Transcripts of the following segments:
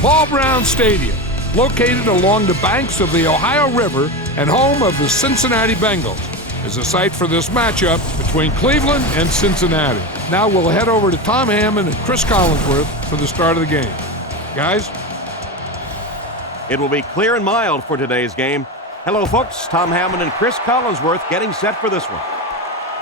Paul Brown Stadium, located along the banks of the Ohio River and home of the Cincinnati Bengals, is a site for this matchup between Cleveland and Cincinnati. Now we'll head over to Tom Hammond and Chris Collinsworth for the start of the game. Guys? It will be clear and mild for today's game. Hello, folks. Tom Hammond and Chris Collinsworth getting set for this one.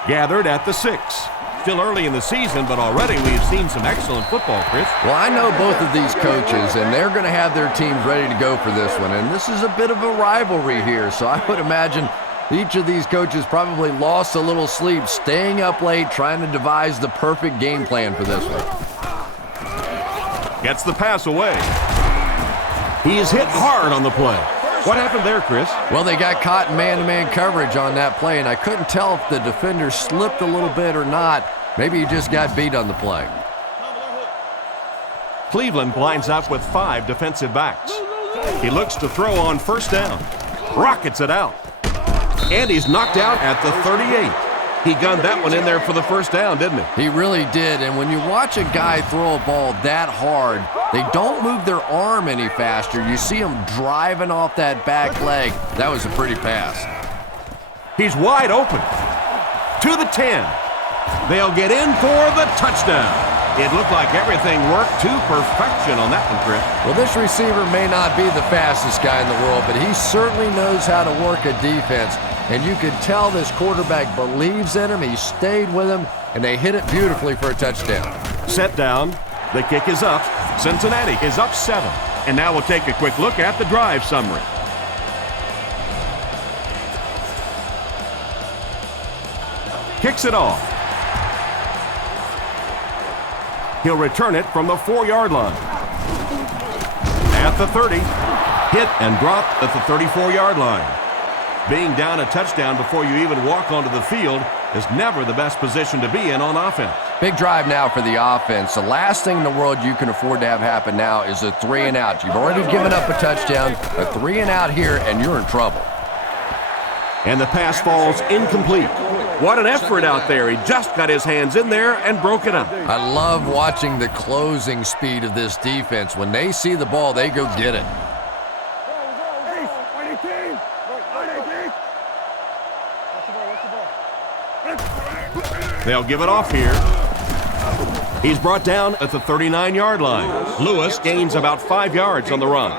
Gathered at the 6. Still early in the season, but already we've seen some excellent football, Chris. Well, I know both of these coaches, and they're going to have their teams ready to go for this one. And this is a bit of a rivalry here, so I would imagine each of these coaches probably lost a little sleep, staying up late, trying to devise the perfect game plan for this one. Gets the pass away. He is hit hard on the play. What happened there, Chris? Well, they got caught in man-to-man coverage on that play, and I couldn't tell if the defender slipped a little bit or not. Maybe he just got beat on the play. Cleveland lines up with 5 defensive backs. He looks to throw on first down. Rockets it out. And he's knocked out at the 38. He gunned that one in there for the first down, didn't he? He really did, and when you watch a guy throw a ball that hard, they don't move their arm any faster. You see him driving off that back leg. That was a pretty pass. He's wide open. To the 10. They'll get in for the touchdown. It looked like everything worked to perfection on that one, Chris. Well, this receiver may not be the fastest guy in the world, but he certainly knows how to work a defense. And you can tell this quarterback believes in him. He stayed with him, and they hit it beautifully for a touchdown. Set down. The kick is up. Cincinnati is up 7. And now we'll take a quick look at the drive summary. Kicks it off. He'll return it from the 4-yard line. At the 30. Hit and drop at the 34-yard line. Being down a touchdown before you even walk onto the field is never the best position to be in on offense. Big drive now for the offense. The last thing in the world you can afford to have happen now is a 3-and-out. You've already given up a touchdown, a 3-and-out here, and you're in trouble. And the pass falls incomplete. What an effort out there. He just got his hands in there and broke it up. I love watching the closing speed of this defense. When they see the ball, they go get it. They'll give it off here. He's brought down at the 39-yard line. Lewis gains about 5 yards on the run.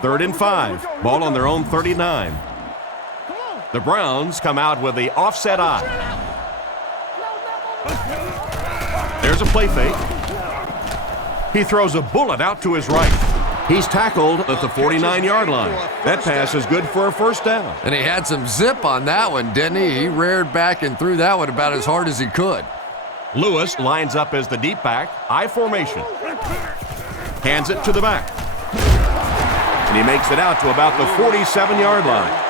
3rd and 5. Ball on their own 39. The Browns come out with the offset eye. There's a play fake. He throws a bullet out to his right. He's tackled at the 49-yard line. That pass is good for a first down. And he had some zip on that one, didn't he? He reared back and threw that one about as hard as he could. Lewis lines up as the deep back, I formation. Hands it to the back. And he makes it out to about the 47-yard line.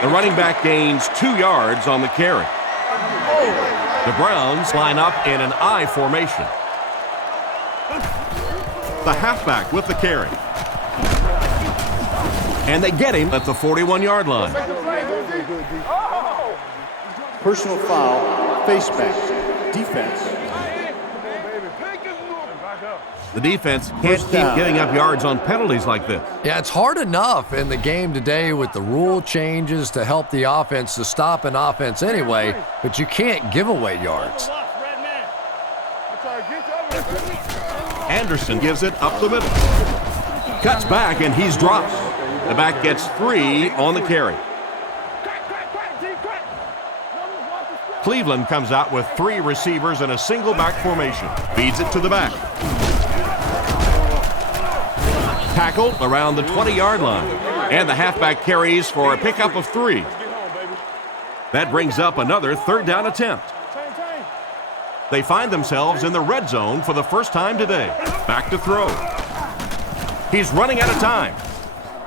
The running back gains 2 yards on the carry. The Browns line up in an I formation. The halfback with the carry. And they get him at the 41-yard line. Personal foul, face mask, defense. The defense can't keep giving up yards on penalties like this. Yeah, it's hard enough in the game today with the rule changes to help the offense to stop an offense anyway, but you can't give away yards. Anderson gives it up the middle. Cuts back and he's dropped. The back gets 3 on the carry. Cleveland comes out with 3 receivers in a single back formation. Feeds it to the back. Tackled around the 20-yard line. And the halfback carries for a pickup of 3. That brings up another 3rd down attempt. They find themselves in the red zone for the first time today. Back to throw. He's running out of time.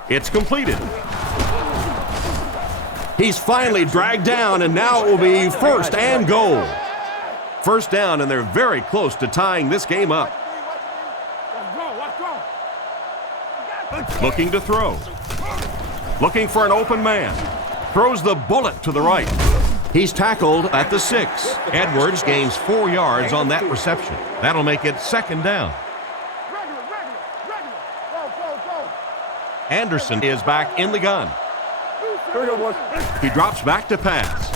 It's completed. He's finally dragged down, and now it will be 1st and goal. First down, and they're very close to tying this game up. Looking to throw. Looking for an open man. Throws the bullet to the right. He's tackled at the 6. Edwards gains 4 yards on that reception. That'll make it 2nd down. Anderson is back in the gun. He drops back to pass.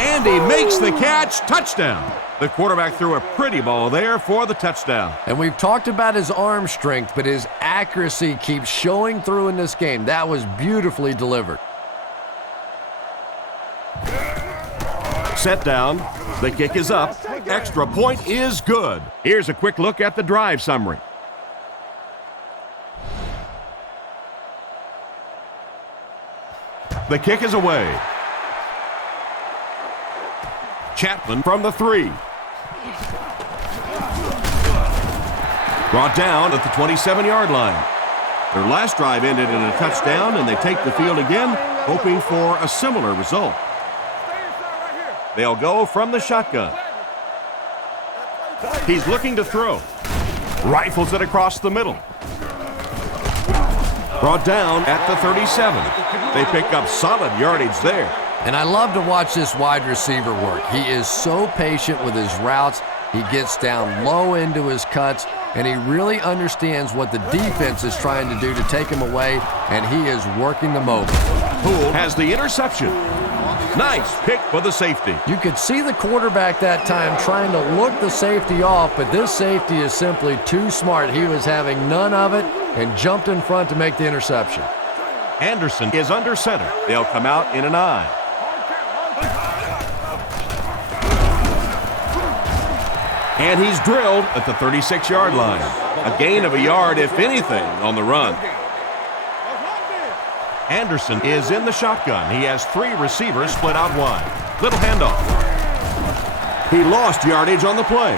And he makes the catch. Touchdown. The quarterback threw a pretty ball there for the touchdown. And we've talked about his arm strength, but his accuracy keeps showing through in this game. That was beautifully delivered. Set down. The kick is up. Extra point is good. Here's a quick look at the drive summary. The kick is away. Chapman from the 3. Brought down at the 27-yard line. Their last drive ended in a touchdown, and they take the field again, hoping for a similar result. They'll go from the shotgun. He's looking to throw. Rifles it across the middle. Brought down at the 37. They pick up solid yardage there. And I love to watch this wide receiver work. He is so patient with his routes. He gets down low into his cuts, and he really understands what the defense is trying to do to take him away, and he is working them over. Poole has the interception. Nice pick for the safety. You could see the quarterback that time trying to look the safety off, but this safety is simply too smart. He was having none of it and jumped in front to make the interception. Anderson is under center. They'll come out in an I. And he's drilled at the 36-yard line. A gain of a yard, if anything, on the run. Anderson is in the shotgun. He has 3 receivers split out wide. Little handoff. He lost yardage on the play.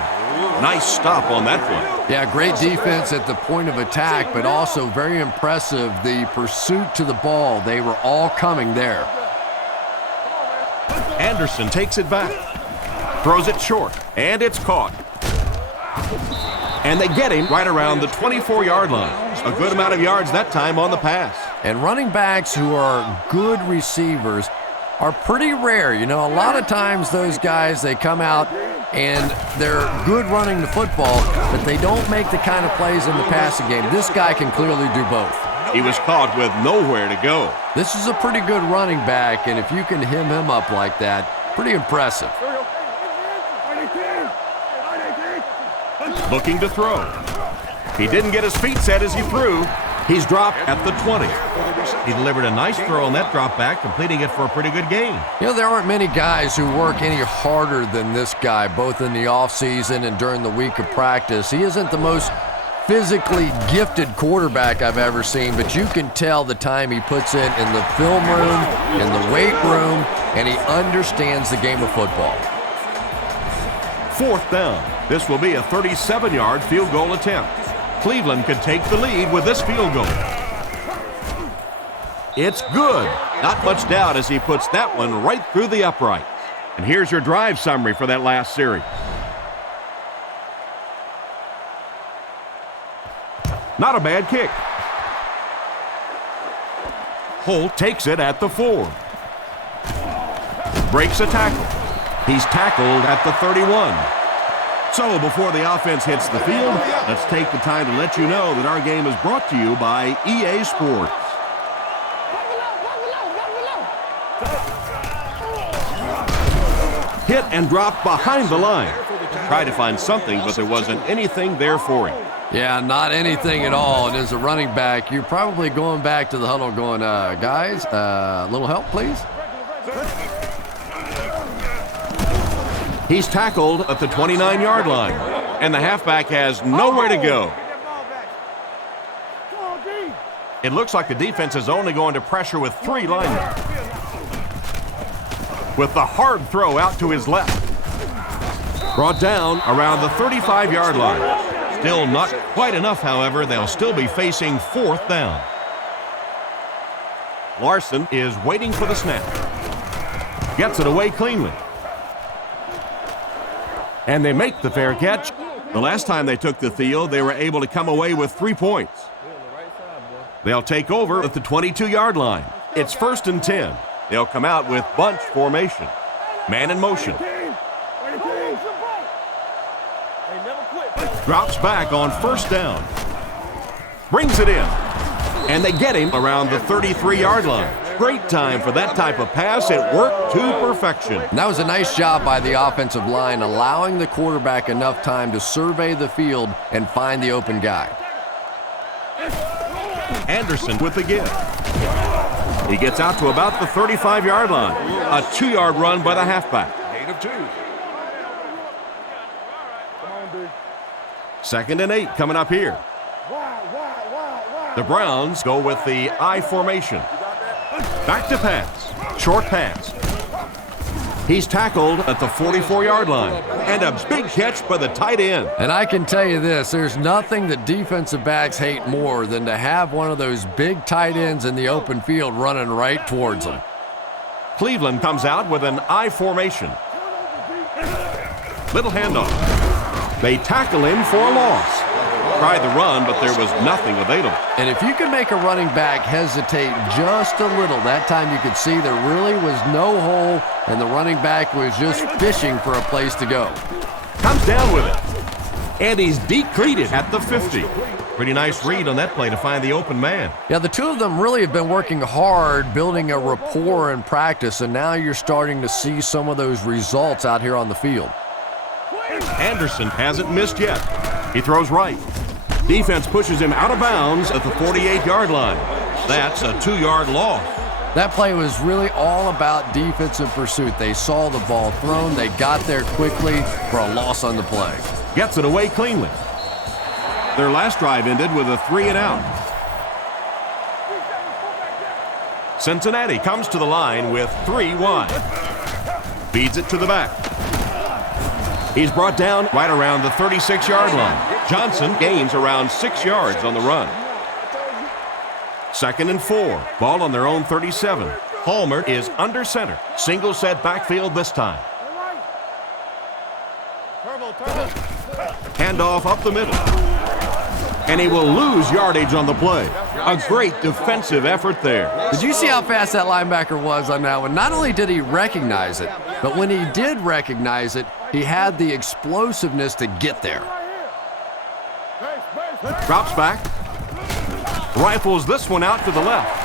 Nice stop on that play. Yeah, great defense at the point of attack, but also very impressive the pursuit to the ball. They were all coming there. Anderson takes it back. Throws it short, and it's caught. And they get him right around the 24-yard line. A good amount of yards that time on the pass. And running backs who are good receivers are pretty rare. You know, a lot of times those guys, they come out and they're good running the football, but they don't make the kind of plays in the passing game. This guy can clearly do both. He was caught with nowhere to go. This is a pretty good running back, and if you can hem him up like that, pretty impressive. Looking to throw. He didn't get his feet set as he threw. He's dropped at the 20. He delivered a nice throw on that drop back, completing it for a pretty good gain. You know, there aren't many guys who work any harder than this guy, both in the offseason and during the week of practice. He isn't the most physically gifted quarterback I've ever seen, but you can tell the time he puts in the film room, in the weight room, and he understands the game of football. 4th down. This will be a 37-yard field goal attempt. Cleveland could take the lead with this field goal. It's good. Not much doubt as he puts that one right through the uprights. And here's your drive summary for that last series. Not a bad kick. Holt takes it at the 4. Breaks a tackle. He's tackled at the 31. So before the offense hits the field, let's take the time to let you know that our game is brought to you by EA Sports. Hit and dropped behind the line. Tried to find something, but there wasn't anything there for him. Yeah, not anything at all. And as a running back, you're probably going back to the huddle going, guys, a little help, please? He's tackled at the 29-yard line, and the halfback has nowhere to go. It looks like the defense is only going to pressure with 3 linemen. With the hard throw out to his left. Brought down around the 35-yard line. Still not quite enough, however. They'll still be facing 4th down. Larson is waiting for the snap. Gets it away cleanly. And they make the fair catch. The last time they took the field, they were able to come away with 3 points. They'll take over at the 22-yard line. It's 1st and 10. They'll come out with bunch formation. Man in motion. Drops back on 1st down. Brings it in. And they get him around the 33-yard line. Great time for that type of pass. It worked to perfection. And that was a nice job by the offensive line, allowing the quarterback enough time to survey the field and find the open guy. Anderson with the give. He gets out to about the 35-yard line. A 2-yard run by the halfback. Gain of 2. 2nd and 8 coming up here. The Browns go with the I formation. Back to pass. Short pass. He's tackled at the 44-yard line. And a big catch by the tight end. And I can tell you this, there's nothing that defensive backs hate more than to have one of those big tight ends in the open field running right towards them. Cleveland comes out with an I formation. Little handoff. They tackle him for a loss. Tried the run, but there was nothing available. And if you can make a running back hesitate just a little, that time you could see there really was no hole, and the running back was just fishing for a place to go. Comes down with it. And he's decreted at the 50. Pretty nice read on that play to find the open man. Yeah, the two of them really have been working hard, building a rapport in practice, and now you're starting to see some of those results out here on the field. Anderson hasn't missed yet. He throws right. Defense pushes him out of bounds at the 48-yard line. That's a 2-yard loss. That play was really all about defensive pursuit. They saw the ball thrown, they got there quickly for a loss on the play. Gets it away cleanly. Their last drive ended with a 3-and-out. Cincinnati comes to the line with 3 wide. Feeds it to the back. He's brought down right around the 36-yard line. Johnson gains around 6 yards on the run. 2nd and 4. Ball on their own 37. Palmer is under center. Single set backfield this time. Handoff up the middle. And he will lose yardage on the play. A great defensive effort there. Did you see how fast that linebacker was on that one? Not only did he recognize it, but when he did recognize it, he had the explosiveness to get there. Drops back. Rifles this one out to the left.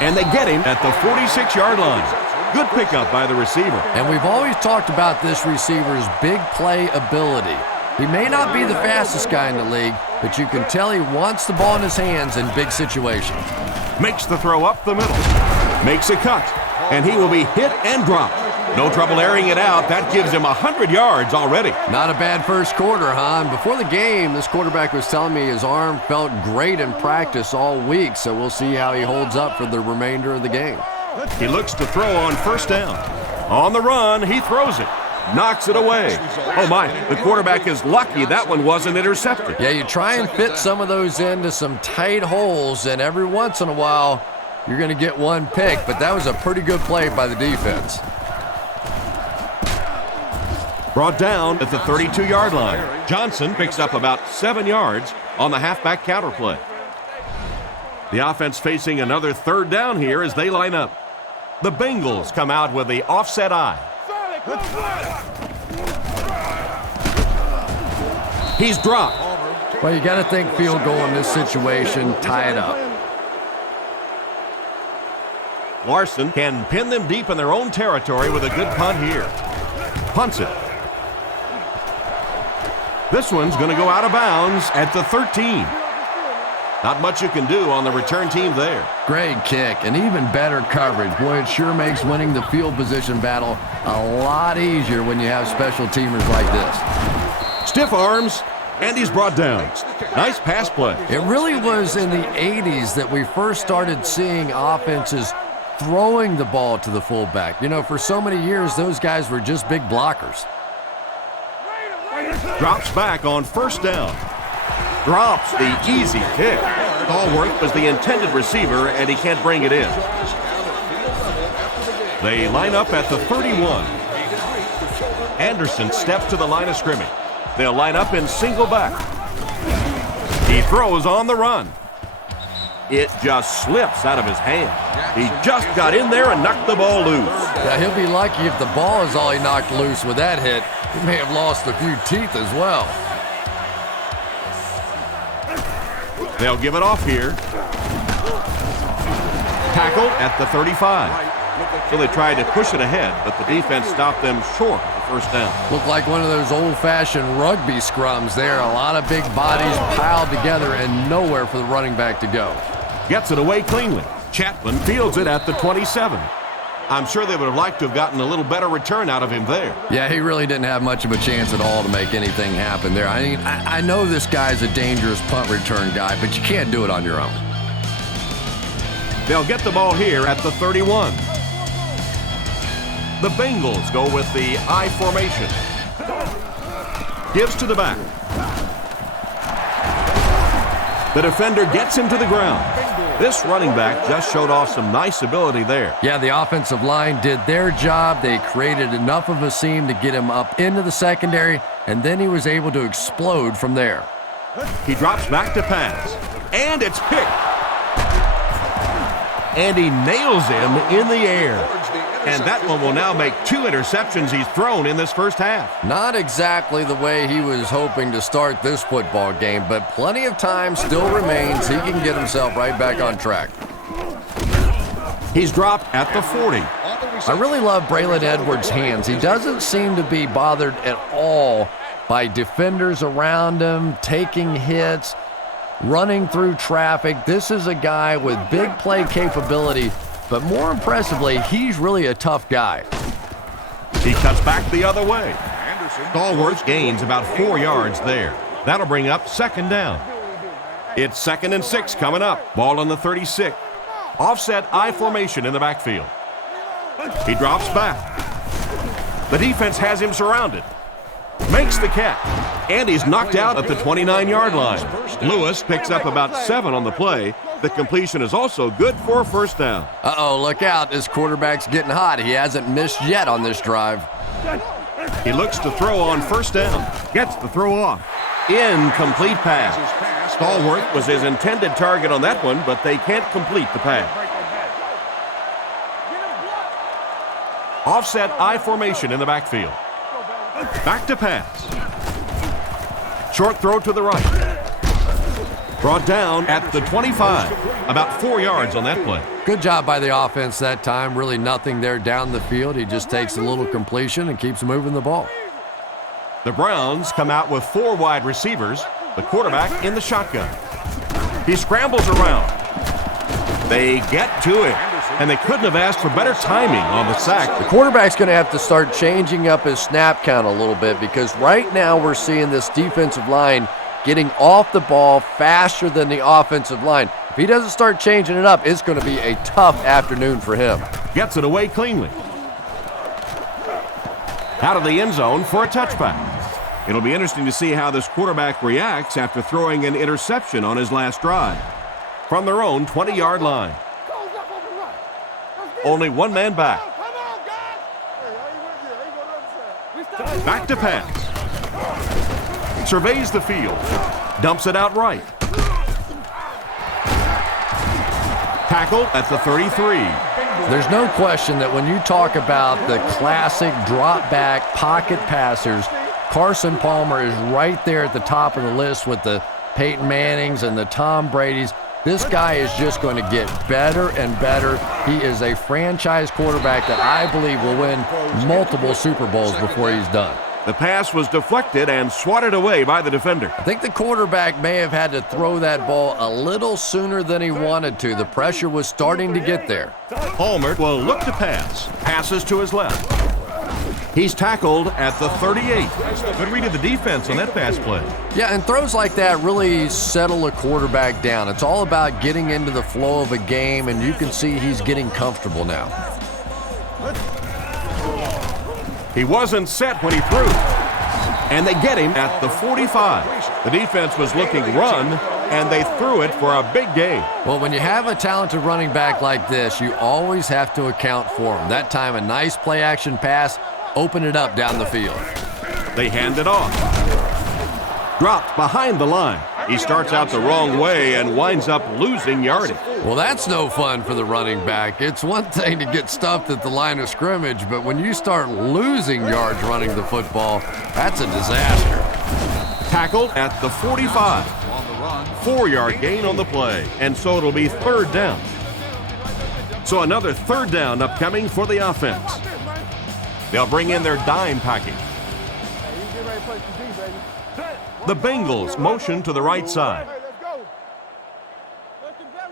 And they get him at the 46-yard line. Good pickup by the receiver. And we've always talked about this receiver's big play ability. He may not be the fastest guy in the league, but you can tell he wants the ball in his hands in big situations. Makes the throw up the middle. Makes a cut. And he will be hit and dropped. No trouble airing it out. That gives him 100 yards already. Not a bad first quarter, huh? And before the game, this quarterback was telling me his arm felt great in practice all week, so we'll see how he holds up for the remainder of the game. He looks to throw on first down. On the run, he throws it. Knocks it away. Oh my, the quarterback is lucky that one wasn't intercepted. Yeah, you try and fit some of those into some tight holes, and every once in a while, you're going to get one pick, but that was a pretty good play by the defense. Brought down at the 32-yard line. Johnson picks up about 7 yards on the halfback counter play. The offense facing another 3rd down here as they line up. The Bengals come out with the offset eye. He's dropped. Well, you got to think field goal in this situation, tie it up. Larson can pin them deep in their own territory with a good punt here. Punts it. This one's going to go out of bounds at the 13. Not much you can do on the return team there. Great kick and even better coverage. Boy, it sure makes winning the field position battle a lot easier when you have special teamers like this. Stiff arms, and he's brought down. Nice pass play. It really was in the 80s that we first started seeing offenses throwing the ball to the fullback. You know, for so many years, those guys were just big blockers. Drops back on first down. Drops the easy kick. Allworth was the intended receiver, and he can't bring it in. They line up at the 31. Anderson steps to the line of scrimmage. They'll line up in single back. He throws on the run. It just slips out of his hand. He just got in there and knocked the ball loose. Yeah, he'll be lucky if the ball is all he knocked loose with that hit. He may have lost a few teeth as well. They'll give it off here. Tackled at the 35. So they tried to push it ahead, but the defense stopped them short of the first down. Looked like one of those old-fashioned rugby scrums there. A lot of big bodies piled together and nowhere for the running back to go. Gets it away cleanly. Chapman fields it at the 27. I'm sure they would have liked to have gotten a little better return out of him there. Yeah, he really didn't have much of a chance at all to make anything happen there. I mean, I know this guy's a dangerous punt return guy, but you can't do it on your own. They'll get the ball here at the 31. The Bengals go with the I formation. Gives to the back. The defender gets him to the ground. This running back just showed off some nice ability there. Yeah, the offensive line did their job. They created enough of a seam to get him up into the secondary, and then he was able to explode from there. He drops back to pass, and it's picked. And he nails him in the air. And that one will now make 2 interceptions he's thrown in this first half. Not exactly the way he was hoping to start this football game, but plenty of time still remains. He can get himself right back on track. He's dropped at the 40. I really love Braylon Edwards' hands. He doesn't seem to be bothered at all by defenders around him, taking hits, running through traffic. This is a guy with big play capability, but more impressively, he's really a tough guy. He cuts back the other way. Stallworth gains about 4 yards there. That'll bring up second down. It's 2nd and 6 coming up. Ball on the 36. Offset I formation in the backfield. He drops back. The defense has him surrounded. Makes the catch. And he's knocked out at the 29-yard line. Lewis picks up about 7 on the play. The completion is also good for a first down. Uh-oh, look out. This quarterback's getting hot. He hasn't missed yet on this drive. He looks to throw on first down. Gets the throw off. Incomplete pass. Stallworth was his intended target on that one, but they can't complete the pass. Offset I formation in the backfield. Back to pass. Short throw to the right. Brought down at the 25. About 4 yards on that play. Good job by the offense that time. Really nothing there down the field. He just takes a little completion and keeps moving the ball. The Browns come out with 4 wide receivers. The quarterback in the shotgun. He scrambles around. They get to it. And they couldn't have asked for better timing on the sack. The quarterback's going to have to start changing up his snap count a little bit, because right now we're seeing this defensive line getting off the ball faster than the offensive line. If he doesn't start changing it up, it's going to be a tough afternoon for him. Gets it away cleanly. Out of the end zone for a touchback. It'll be interesting to see how this quarterback reacts after throwing an interception on his last drive. From their own 20-yard line. Only one man back. Back to pass. Surveys the field. Dumps it out right. Tackled at the 33. There's no question that when you talk about the classic drop-back pocket passers, Carson Palmer is right there at the top of the list with the Peyton Mannings and the Tom Bradys. This guy is just going to get better and better. He is a franchise quarterback that I believe will win multiple Super Bowls before he's done. The pass was deflected and swatted away by the defender. I think the quarterback may have had to throw that ball a little sooner than he wanted to. The pressure was starting to get there. Palmer will look to pass. Passes to his left. He's tackled at the 38. Good read of the defense on that pass play. Yeah, and throws like that really settle a quarterback down. It's all about getting into the flow of a game, and you can see he's getting comfortable now. He wasn't set when he threw. And they get him at the 45. The defense was looking run, and they threw it for a big gain. Well, when you have a talented running back like this, you always have to account for him. That time, a nice play-action pass. Open it up down the field. They hand it off. Dropped behind the line. He starts out the wrong way and winds up losing yardage. Well, that's no fun for the running back. It's one thing to get stuffed at the line of scrimmage, but when you start losing yards running the football, that's a disaster. Tackled at the 45. 4-yard gain on the play, and so it'll be 3rd down. So another 3rd down upcoming for the offense. They'll bring in their dime package. The Bengals motion to the right side.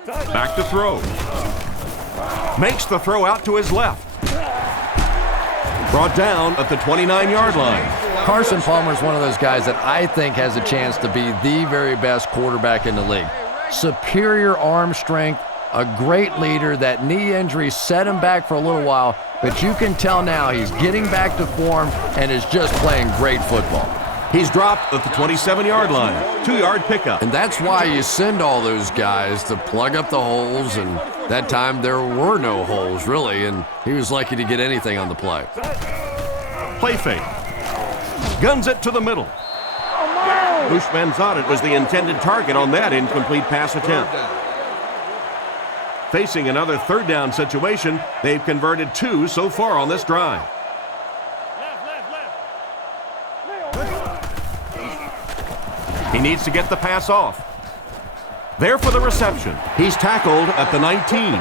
Back to throw. Makes the throw out to his left. Brought down at the 29-yard line. Carson Palmer is one of those guys that I think has a chance to be the very best quarterback in the league. Superior arm strength, a great leader. That knee injury set him back for a little while, but you can tell now he's getting back to form and is just playing great football. He's dropped at the 27-yard line. 2-yard pickup. And that's why you send all those guys to plug up the holes, and that time there were no holes, really, and he was lucky to get anything on the play. Play fake. Guns it to the middle. Bushman thought it was the intended target on that incomplete pass attempt. Facing another 3rd down situation, they've converted 2 so far on this drive. He needs to get the pass off. There for the reception. He's tackled at the 19.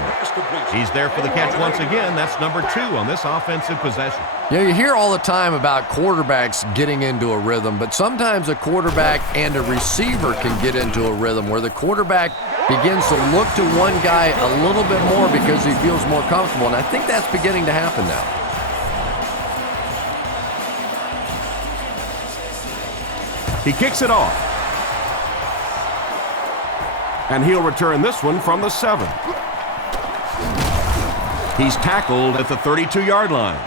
He's there for the catch once again. That's number 2 on this offensive possession. Yeah, you hear all the time about quarterbacks getting into a rhythm, but sometimes a quarterback and a receiver can get into a rhythm where the quarterback begins to look to one guy a little bit more because he feels more comfortable, and I think that's beginning to happen now. He kicks it off. And he'll return this one from the 7. He's tackled at the 32-yard line.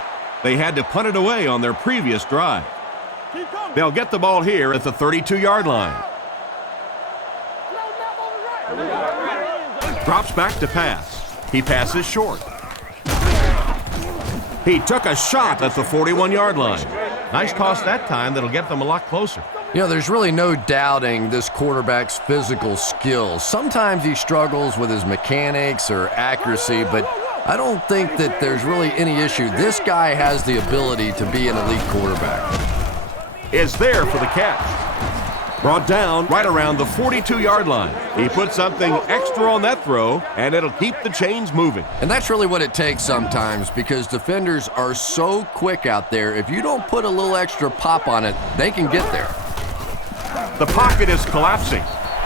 They had to punt it away on their previous drive. They'll get the ball here at the 32-yard line. Drops back to pass. He passes short. He took a shot at the 41-yard line. Nice toss that time that'll get them a lot closer. You know, there's really no doubting this quarterback's physical skills. Sometimes he struggles with his mechanics or accuracy, but I don't think that there's really any issue. This guy has the ability to be an elite quarterback. Is there for the catch. Brought down right around the 42-yard line. He put something extra on that throw, and it'll keep the chains moving. And that's really what it takes sometimes because defenders are so quick out there. If you don't put a little extra pop on it, they can get there. The pocket is collapsing.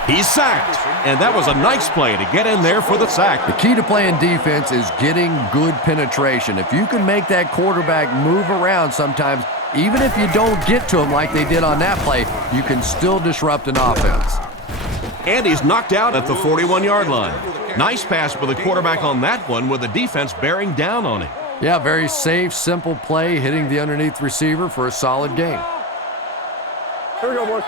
He's sacked, and that was a nice play to get in there for the sack. The key to playing defense is getting good penetration. If you can make that quarterback move around sometimes, even if you don't get to him like they did on that play, you can still disrupt an offense. And he's knocked out at the 41-yard line. Nice pass for the quarterback on that one with the defense bearing down on him. Yeah, very safe, simple play, hitting the underneath receiver for a solid gain. Here we go, boys.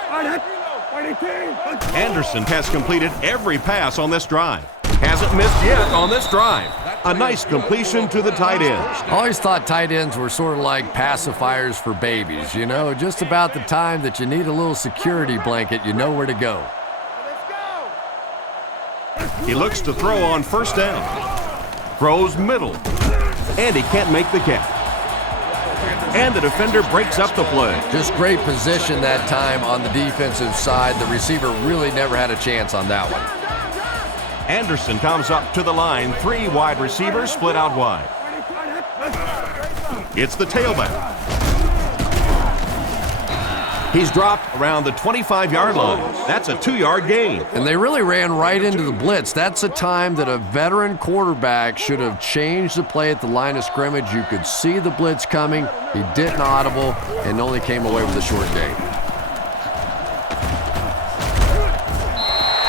Anderson has completed every pass on this drive. Hasn't missed yet on this drive. A nice completion to the tight end. I always thought tight ends were sort of like pacifiers for babies, you know, just about the time that you need a little security blanket, you know where to go. He looks to throw on 1st down. Throws middle. And he can't make the catch. And the defender breaks up the play. Just great position that time on the defensive side. The receiver really never had a chance on that one. Anderson comes up to the line. 3 wide receivers split out wide. It's the tailback. He's dropped around the 25-yard line. That's a 2-yard gain. And they really ran right into the blitz. That's a time that a veteran quarterback should have changed the play at the line of scrimmage. You could see the blitz coming. He didn't audible and only came away with a short gain.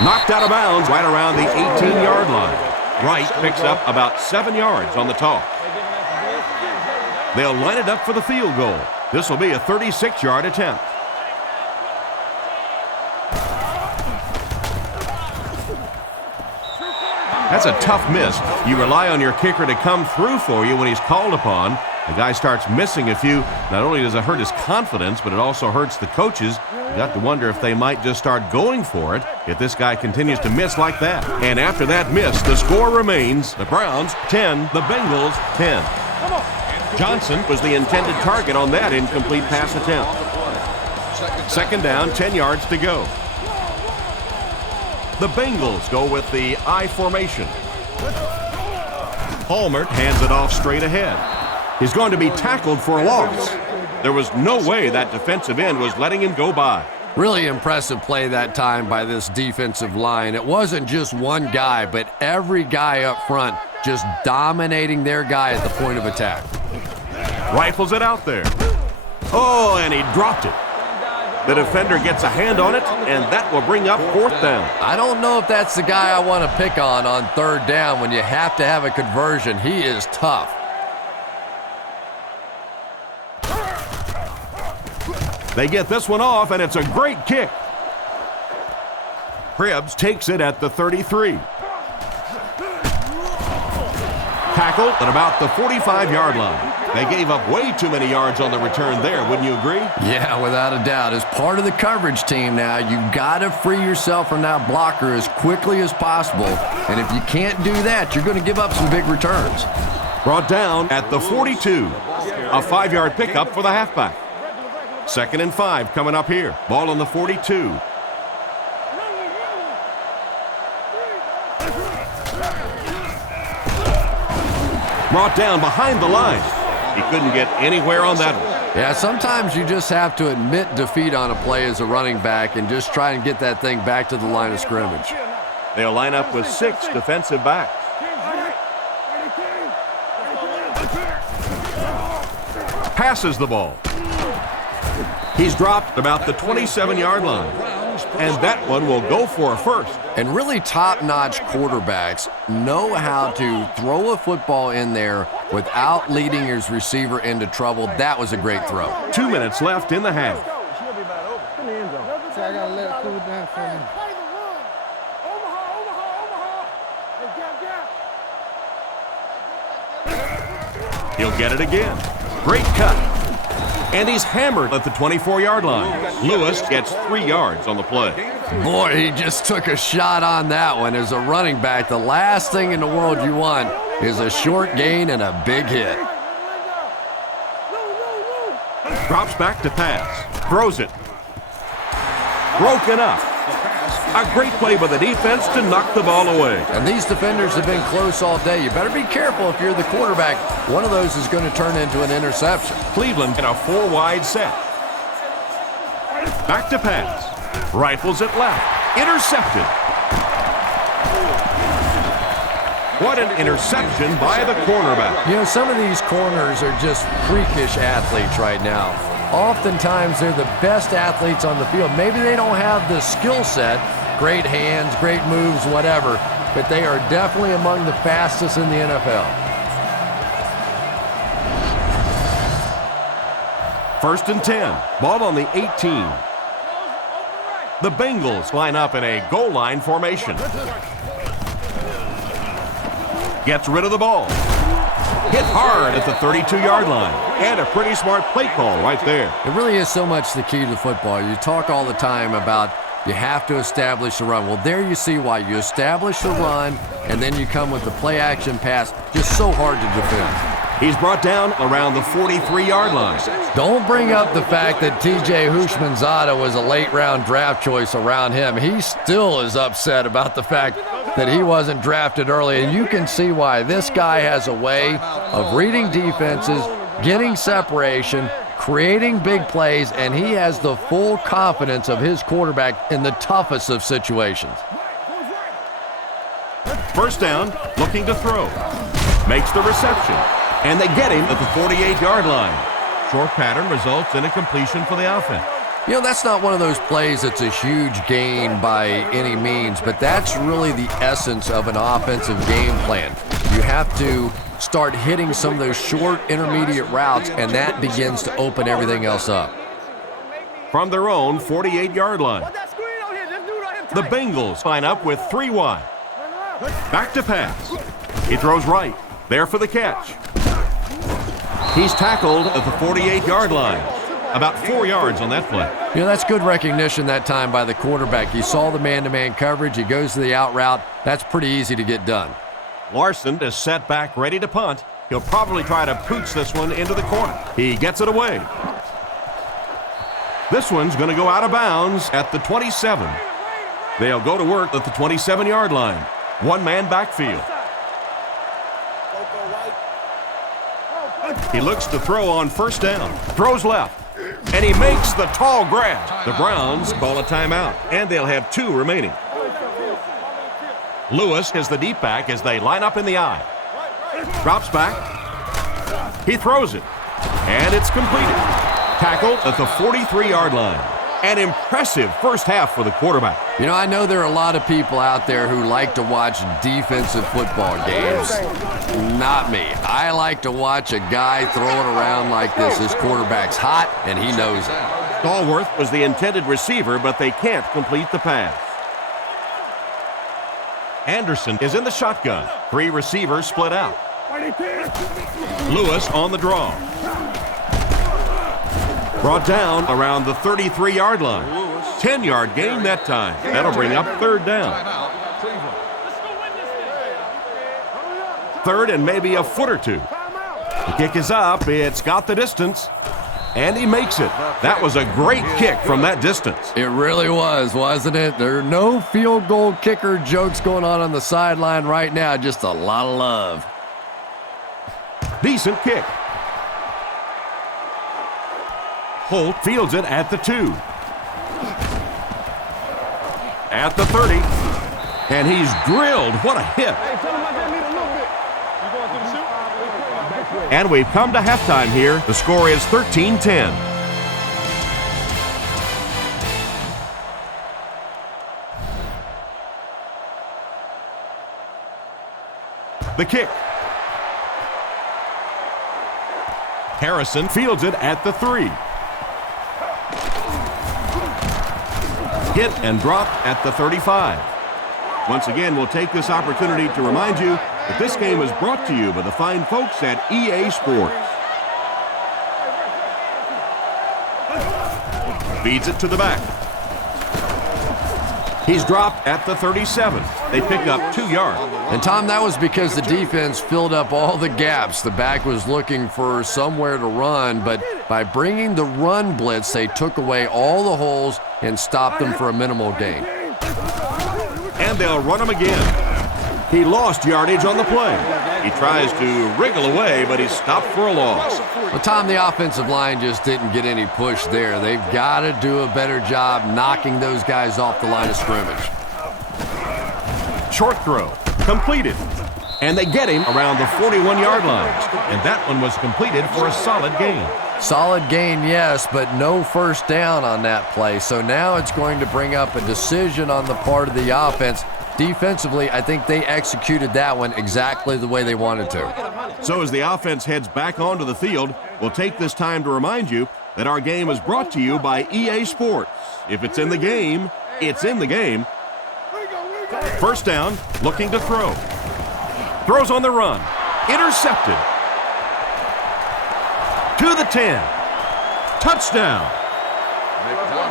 Knocked out of bounds right around the 18-yard line. Wright picks up about 7 yards on the toss. They'll line it up for the field goal. This will be a 36-yard attempt. That's a tough miss. You rely on your kicker to come through for you when he's called upon. The guy starts missing a few. Not only does it hurt his confidence, but it also hurts the coaches. You got to wonder if they might just start going for it if this guy continues to miss like that. And after that miss, the score remains the Browns 10, the Bengals 10. Johnson was the intended target on that incomplete pass attempt. 2nd down, 10 yards to go. The Bengals go with the I formation. Hallmark hands it off straight ahead. He's going to be tackled for a loss. There was no way that defensive end was letting him go by. Really impressive play that time by this defensive line. It wasn't just one guy, but every guy up front just dominating their guy at the point of attack. Rifles it out there. Oh, and he dropped it. The defender gets a hand on it, and that will bring up 4th down. I don't know if that's the guy I want to pick on 3rd down when you have to have a conversion. He is tough. They get this one off, and it's a great kick. Cribbs takes it at the 33. Tackled at about the 45-yard line. They gave up way too many yards on the return there, wouldn't you agree? Yeah, without a doubt. As part of the coverage team now, you've got to free yourself from that blocker as quickly as possible. And if you can't do that, you're going to give up some big returns. Brought down at the 42. A 5-yard pickup for the halfback. 2nd and 5 coming up here. Ball on the 42. Brought down behind the line. He couldn't get anywhere on that one. Yeah, sometimes you just have to admit defeat on a play as a running back and just try and get that thing back to the line of scrimmage. They'll line up with 6 defensive backs. Passes the ball. He's dropped about the 27-yard line. And that one will go for a first. And really top-notch quarterbacks know how to throw a football in there without leading his receiver into trouble. That was a great throw. 2 minutes left in the half. He'll get it again. Great cut. And he's hammered at the 24-yard line. Lewis gets 3 yards on the play. Boy, he just took a shot on that one. As a running back, the last thing in the world you want is a short gain and a big hit. Drops back to pass. Throws it. Broken up. A great play by the defense to knock the ball away. And these defenders have been close all day. You better be careful if you're the quarterback. One of those is going to turn into an interception. Cleveland in a 4-wide set. Back to pass. Rifles it left. Intercepted. What an interception by the cornerback. You know, some of these corners are just freakish athletes right now. Oftentimes, they're the best athletes on the field. Maybe they don't have the skill set, great hands, great moves, whatever, but they are definitely among the fastest in the NFL. 1st and 10. Ball on the 18. The Bengals line up in a goal line formation. Gets rid of the ball. Hit hard at the 32-yard line. And a pretty smart play call right there. It really is so much the key to football. You talk all the time about you have to establish the run. Well, there you see why. You establish the run, and then you come with the play-action pass. Just so hard to defend. He's brought down around the 43-yard line. Don't bring up the fact that T.J. Houshmandzadeh was a late-round draft choice around him. He still is upset about the fact that he wasn't drafted early, and you can see why. This guy has a way of reading defenses, getting separation, creating big plays, and he has the full confidence of his quarterback in the toughest of situations. 1st down, looking to throw. Makes the reception. And they get him at the 48-yard line. Short pattern results in a completion for the offense. You know, that's not one of those plays that's a huge gain by any means, but that's really the essence of an offensive game plan. You have to start hitting some of those short intermediate routes, and that begins to open everything else up. From their own 48-yard line. The Bengals line up with 3 wide. Back to pass. He throws right. There for the catch. He's tackled at the 48-yard line. About 4 yards on that play. You know, that's good recognition that time by the quarterback. He saw the man-to-man coverage. He goes to the out route. That's pretty easy to get done. Larson is set back, ready to punt. He'll probably try to pooch this one into the corner. He gets it away. This one's going to go out of bounds at the 27. They'll go to work at the 27-yard line. One-man backfield. He looks to throw on first down. Throws left. And he makes the tall grab. The Browns call a timeout, and they'll have 2 remaining. Lewis is the deep back as they line up in the I. Drops back. He throws it. And it's completed. Tackled at the 43-yard line. An impressive first half for the quarterback. You know, I know there are a lot of people out there who like to watch defensive football games. Not me. I like to watch a guy throw it around like this. His quarterback's hot, and he knows it. Stallworth was the intended receiver, but they can't complete the pass. Anderson is in the shotgun. 3 receivers split out. Lewis on the draw. Brought down around the 33-yard line. 10-yard gain that time. That'll bring up 3rd down. 3rd and maybe a foot or 2. The kick is up. It's got the distance. And he makes it. That was a great kick from that distance. It really was, wasn't it? There are no field goal kicker jokes going on the sideline right now. Just a lot of love. Decent kick. Holt fields it at the 2. At the 30. And he's drilled. What a hit. And we've come to halftime here. The score is 13-10. The kick. Harrison fields it at the 3. Hit and dropped at the 35. Once again, we'll take this opportunity to remind you that this game is brought to you by the fine folks at EA Sports. Feeds it to the back. He's dropped at the 37. They pick up 2 yards. And, Tom, that was because the defense filled up all the gaps. The back was looking for somewhere to run, but by bringing the run blitz, they took away all the holes and stopped them for a minimal gain. And they'll run him again. He lost yardage on the play. He tries to wriggle away, but he's stopped for a loss. Well, Tom, the offensive line just didn't get any push there. They've got to do a better job knocking those guys off the line of scrimmage. Short throw, completed. And they get him around the 41-yard line. And that one was completed for a solid gain. Solid gain, yes, but no first down on that play. So now it's going to bring up a decision on the part of the offense. Defensively, I think they executed that one exactly the way they wanted to. So as the offense heads back onto the field, we'll take this time to remind you that our game is brought to you by EA Sports. If it's in the game, it's in the game. First down, looking to throw. Throws on the run. Intercepted. To the 10. Touchdown.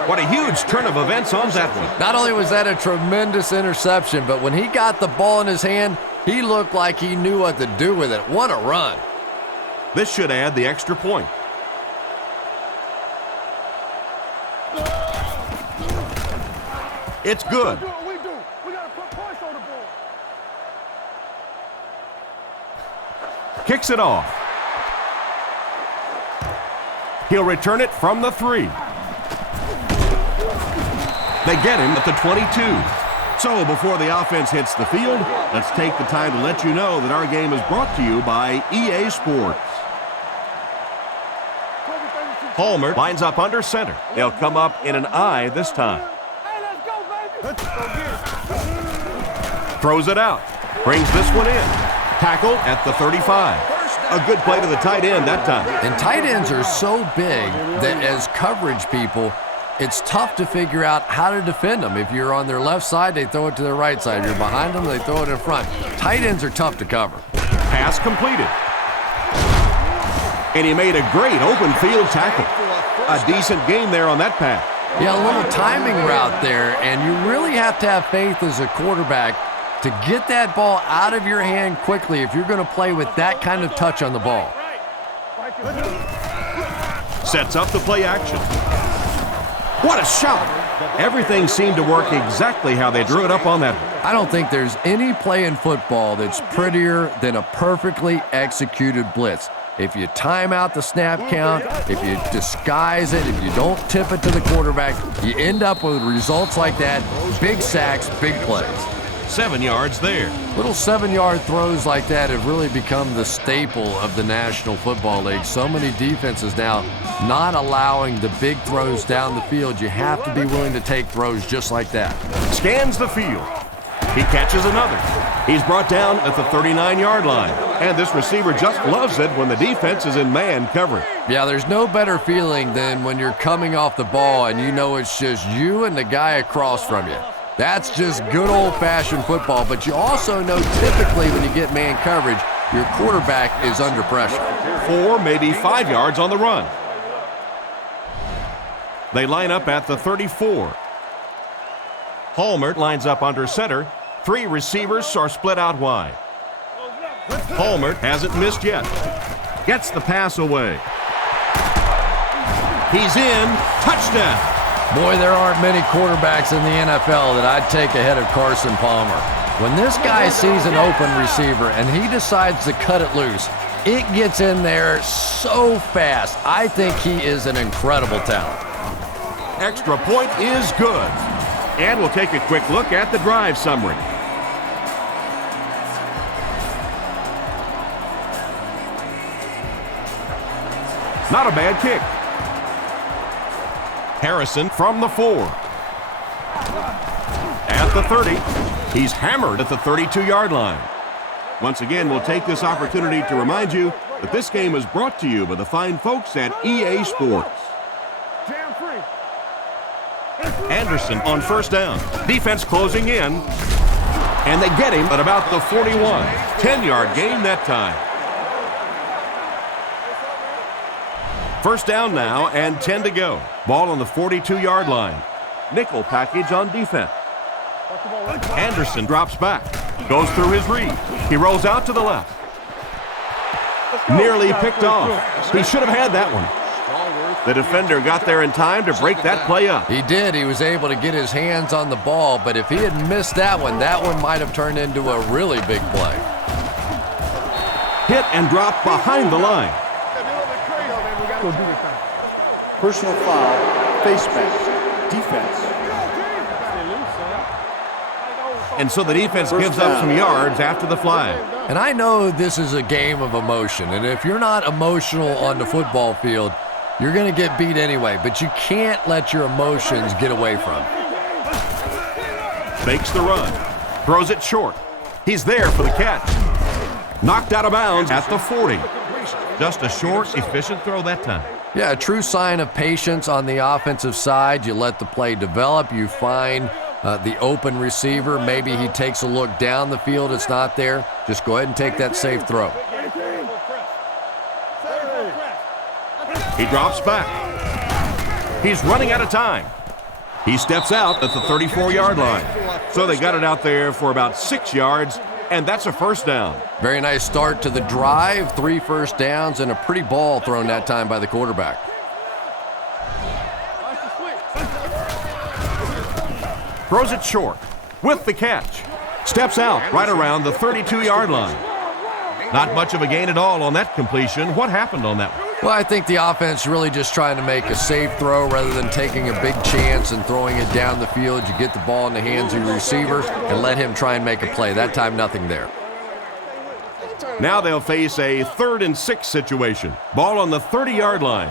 What a huge turn of events on that one. Not only was that a tremendous interception, but when he got the ball in his hand, he looked like he knew what to do with it. What a run. This should add the extra point. It's good. Kicks it off. He'll return it from the 3. They get him at the 22. So before the offense hits the field, let's take the time to let you know that our game is brought to you by EA Sports. Palmer lines up under center. They'll come up in an I this time. Throws it out. Brings this one in. Tackle at the 35. A good play to the tight end that time. And tight ends are so big that as coverage people, it's tough to figure out how to defend them. If you're on their left side, they throw it to their right side. If you're behind them, they throw it in front. Tight ends are tough to cover. Pass completed. And he made a great open field tackle. A decent gain there on that pass. Yeah, a little timing route there, and you really have to have faith as a quarterback to get that ball out of your hand quickly if you're going to play with that kind of touch on the ball. Sets up the play action. What a shot! Everything seemed to work exactly how they drew it up on that. I don't think there's any play in football that's prettier than a perfectly executed blitz. If you time out the snap count, if you disguise it, if you don't tip it to the quarterback, you end up with results like that. Big sacks, big plays. 7 yards there. Little 7-yard throws like that have really become the staple of the National Football League. So many defenses now not allowing the big throws down the field. You have to be willing to take throws just like that. Scans the field. He catches another. He's brought down at the 39-yard line. And this receiver just loves it when the defense is in man coverage. Yeah, there's no better feeling than when you're coming off the ball and you know it's just you and the guy across from you. That's just good old-fashioned football, but you also know typically when you get man coverage, your quarterback is under pressure. 4, maybe 5 yards on the run. They line up at the 34. Hallmert lines up under center. 3 receivers are split out wide. Hallmert hasn't missed yet. Gets the pass away. He's in. Touchdown. Boy, there aren't many quarterbacks in the NFL that I'd take ahead of Carson Palmer. When this guy sees an open receiver and he decides to cut it loose, it gets in there so fast. I think he is an incredible talent. Extra point is good. And we'll take a quick look at the drive summary. Not a bad kick. Harrison from the 4. At the 30, he's hammered at the 32-yard line. Once again, we'll take this opportunity to remind you that this game is brought to you by the fine folks at EA Sports. Anderson on first down. Defense closing in. And they get him at about the 41. 10-yard gain that time. First down now and 10 to go. Ball on the 42-yard line. Nickel package on defense. Anderson drops back. Goes through his read. He rolls out to the left. Nearly picked off. He should have had that one. The defender got there in time to break that play up. He did. He was able to get his hands on the ball, but if he had missed that one might have turned into a really big play. Hit and drop behind the line. Personal foul, face mask, defense. And so the defense gives up some yards after the flag. And I know this is a game of emotion, and if you're not emotional on the football field, you're going to get beat anyway, but you can't let your emotions get away from you. Fakes the run. Throws it short. He's there for the catch. Knocked out of bounds at the 40. Just a short, efficient throw that time. Yeah, a true sign of patience on the offensive side. You let the play develop. You find the open receiver. Maybe he takes a look down the field. It's not there. Just go ahead and take that safe throw. He drops back. He's running out of time. He steps out at the 34-yard line. So they got it out there for about 6 yards, and that's a first down. Very nice start to the drive. 3 first downs and a pretty ball thrown that time by the quarterback. Throws it short with the catch. Steps out right around the 32-yard line. Not much of a gain at all on that completion. What happened on that one? Well, I think the offense really just trying to make a safe throw rather than taking a big chance and throwing it down the field. You get the ball in the hands of your receiver and let him try and make a play. That time, nothing there. Now they'll face a 3rd and 6 situation. Ball on the 30-yard line.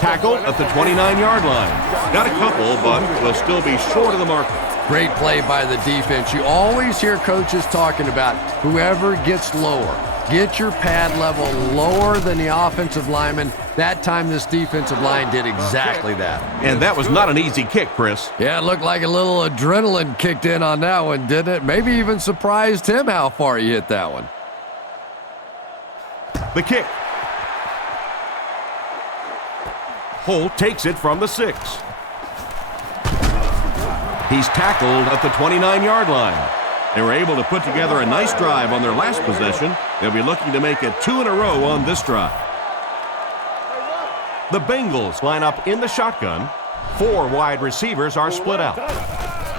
Tackle at the 29-yard line. Got a couple, but will still be short of the mark. Great play by the defense. You always hear coaches talking about whoever gets lower. Get your pad level lower than the offensive lineman. That time this defensive line did exactly that. And that was not an easy kick, Chris. Yeah, it looked like a little adrenaline kicked in on that one, didn't it? Maybe even surprised him how far he hit that one. The kick. Holt takes it from the 6. He's tackled at the 29-yard line. They were able to put together a nice drive on their last possession. They'll be looking to make it 2 in a row on this drive. The Bengals line up in the shotgun. 4 wide receivers are split out.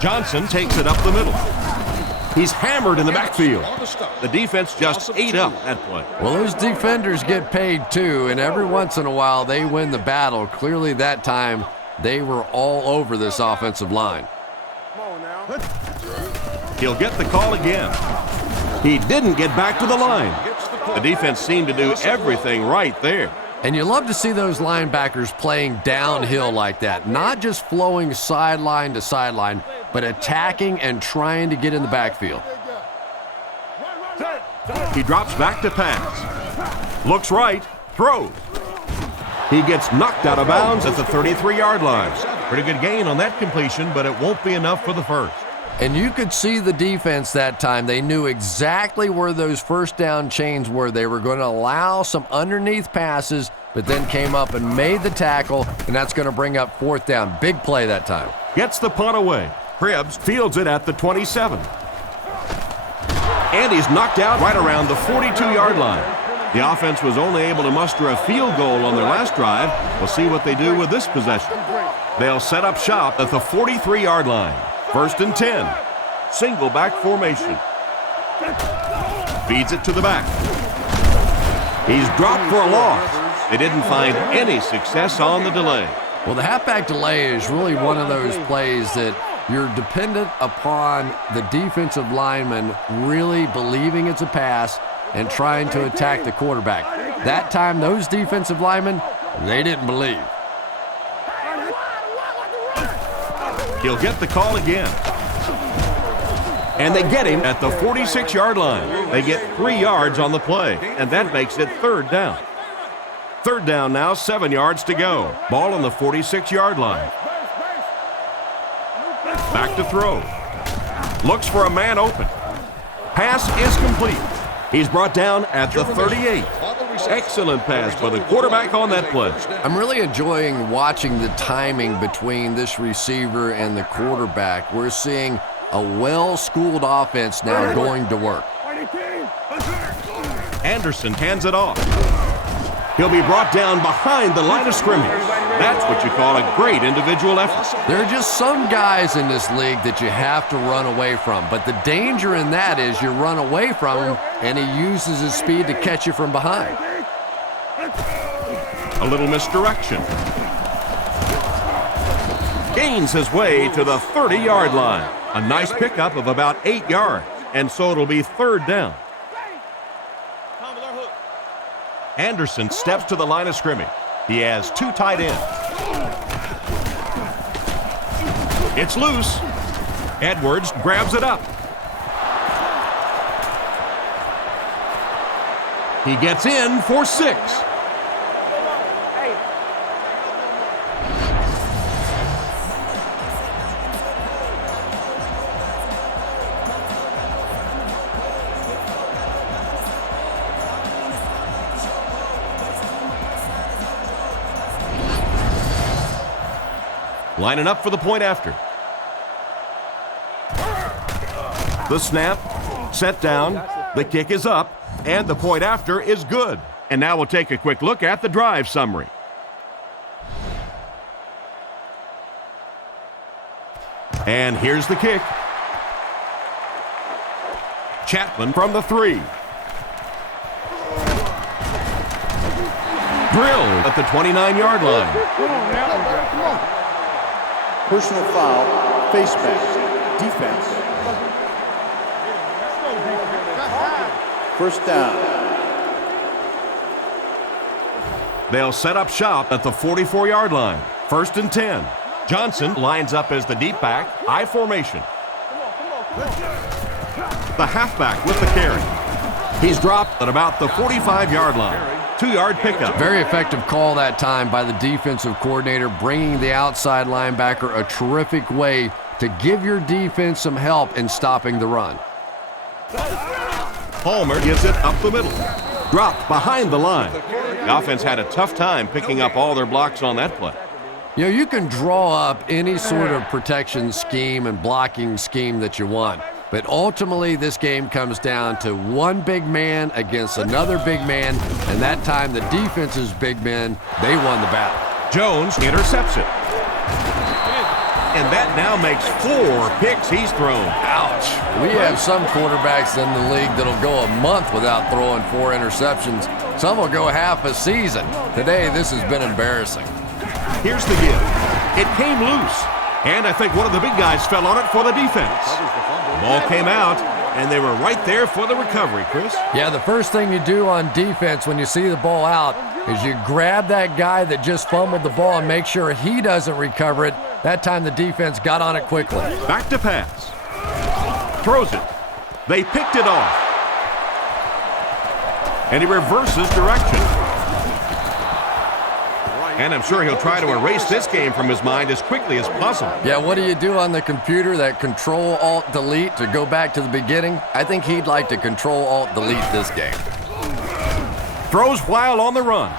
Johnson takes it up the middle. He's hammered in the backfield. The defense just ate up that play. Well, those defenders get paid too, and every once in a while they win the battle. Clearly that time they were all over this offensive line. He'll get the call again. He didn't get back to the line. The defense seemed to do everything right there. And you love to see those linebackers playing downhill like that, not just flowing sideline to sideline, but attacking and trying to get in the backfield. He drops back to pass. Looks right, throws. He gets knocked out of bounds at the 33-yard line. Pretty good gain on that completion, but it won't be enough for the first. And you could see the defense that time. They knew exactly where those first down chains were. They were going to allow some underneath passes, but then came up and made the tackle, and that's going to bring up 4th down. Big play that time. Gets the punt away. Cribbs fields it at the 27. And he's knocked out right around the 42-yard line. The offense was only able to muster a field goal on their last drive. We'll see what they do with this possession. They'll set up shop at the 43-yard line. 1st and 10. Single back formation. Feeds it to the back. He's dropped for a loss. They didn't find any success on the delay. Well, the halfback delay is really one of those plays that you're dependent upon the defensive lineman really believing it's a pass and trying to attack the quarterback. That time, those defensive linemen, they didn't believe. He'll get the call again. And they get him at the 46-yard line. They get 3 yards on the play, and that makes it 3rd down. 3rd down now, 7 yards to go. Ball on the 46-yard line. Back to throw. Looks for a man open. Pass is complete. He's brought down at the 38. Excellent pass by the quarterback on that play. I'm really enjoying watching the timing between this receiver and the quarterback. We're seeing a well-schooled offense now going to work. Anderson hands it off. He'll be brought down behind the line of scrimmage. That's what you call a great individual effort. There are just some guys in this league that you have to run away from, but the danger in that is you run away from him and he uses his speed to catch you from behind. A little misdirection. Gains his way to the 30-yard line. A nice pickup of about 8 yards, and so it'll be 3rd down. Anderson steps to the line of scrimmage. He has 2 tight ends. It's loose. Edwards grabs it up. He gets in for 6. Lining up for the point after. The snap, set down, the kick is up, and the point after is good. And now we'll take a quick look at the drive summary. And here's the kick. Chapman from the 3. Drilled at the 29-yard line. Personal foul, face mask, defense. 1st down. They'll set up shop at the 44-yard line. 1st and 10. Johnson lines up as the deep back, I formation. The halfback with the carry. He's dropped at about the 45-yard line. 2-yard pickup. Very effective call that time by the defensive coordinator, bringing the outside linebacker a terrific way to give your defense some help in stopping the run. Palmer gives it up the middle. Dropped behind the line. The offense had a tough time picking up all their blocks on that play. You know, you can draw up any sort of protection scheme and blocking scheme that you want. But ultimately, this game comes down to one big man against another big man, and that time the defense's big men, they won the battle. Jones intercepts it. And that now makes 4 picks he's thrown. Ouch. We have some quarterbacks in the league that'll go a month without throwing 4 interceptions. Some will go half a season. Today, this has been embarrassing. Here's the give. It came loose. And I think one of the big guys fell on it for the defense. The ball came out, and they were right there for the recovery, Chris. Yeah, the first thing you do on defense when you see the ball out is you grab that guy that just fumbled the ball and make sure he doesn't recover it. That time the defense got on it quickly. Back to pass. Throws it. They picked it off. And he reverses direction. And I'm sure he'll try to erase this game from his mind as quickly as possible. Yeah, what do you do on the computer? That Control-Alt-Delete to go back to the beginning? I think he'd like to Control-Alt-Delete this game. Throws while on the run.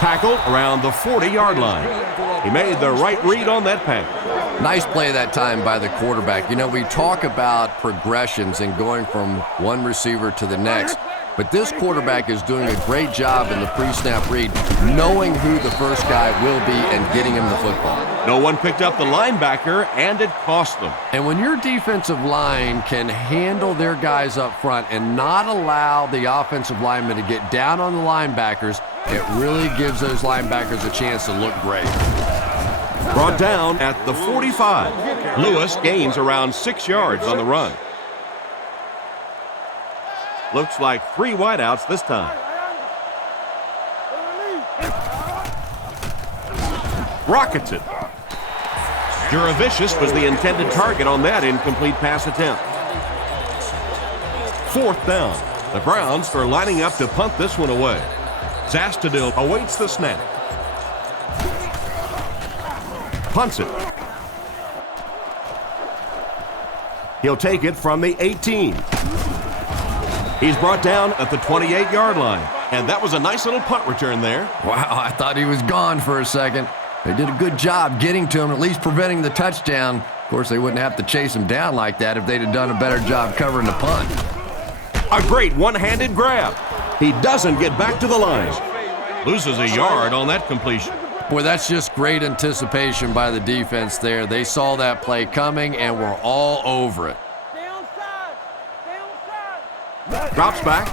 Tackle around the 40-yard line. He made the right read on that pass. Nice play that time by the quarterback. You know, we talk about progressions and going from one receiver to the next, but this quarterback is doing a great job in the pre-snap read, knowing who the first guy will be and getting him the football. No one picked up the linebacker, and it cost them. And when your defensive line can handle their guys up front and not allow the offensive linemen to get down on the linebackers, it really gives those linebackers a chance to look great. Brought down at the 45. Lewis gains around 6 yards on the run. Looks like 3 wideouts this time. Rockets it. Juravicius was the intended target on that incomplete pass attempt. 4th down. The Browns are lining up to punt this one away. Zastadil awaits the snap. Punts it. He'll take it from the 18. He's brought down at the 28-yard line. And that was a nice little punt return there. Wow, I thought he was gone for a second. They did a good job getting to him, at least preventing the touchdown. Of course, they wouldn't have to chase him down like that if they'd have done a better job covering the punt. A great one-handed grab. He doesn't get back to the line. Loses a yard on that completion. Boy, that's just great anticipation by the defense there. They saw that play coming and were all over it. Drops back.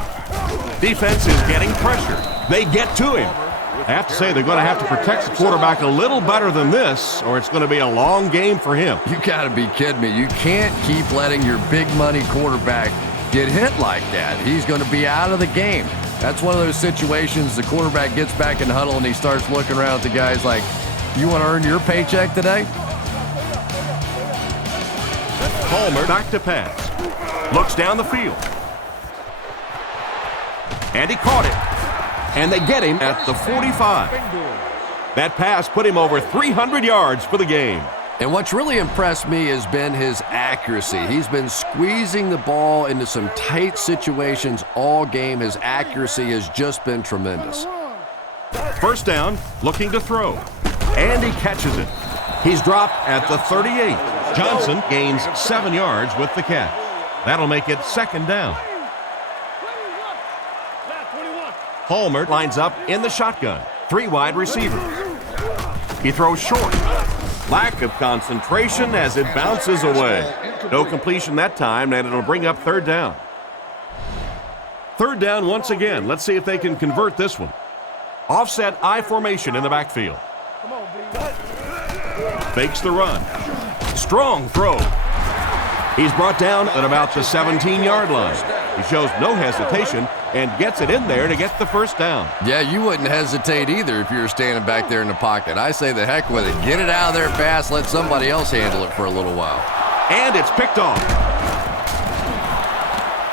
Defense is getting pressure. They get to him. I have to say they're going to have to protect the quarterback a little better than this, or it's going to be a long game for him. You got to be kidding me. You can't keep letting your big money quarterback get hit like that. He's going to be out of the game. That's one of those situations the quarterback gets back in the huddle and he starts looking around at the guys like, you want to earn your paycheck today? Palmer back to pass. Looks down the field. And he caught it. And they get him at the 45. That pass put him over 300 yards for the game. And what's really impressed me has been his accuracy. He's been squeezing the ball into some tight situations all game. His accuracy has just been tremendous. 1st down, looking to throw. And he catches it. He's dropped at the 38. Johnson gains 7 yards with the catch. That'll make it 2nd down. Palmer lines up in the shotgun. 3 wide receivers. He throws short. Lack of concentration as it bounces away. No completion that time, and it'll bring up 3rd down. 3rd down once again. Let's see if they can convert this one. Offset I formation in the backfield. Fakes the run. Strong throw. He's brought down at about the 17-yard line. He shows no hesitation and gets it in there to get the 1st down. Yeah, you wouldn't hesitate either if you were standing back there in the pocket. I say the heck with it. Get it out of there fast. Let somebody else handle it for a little while. And it's picked off.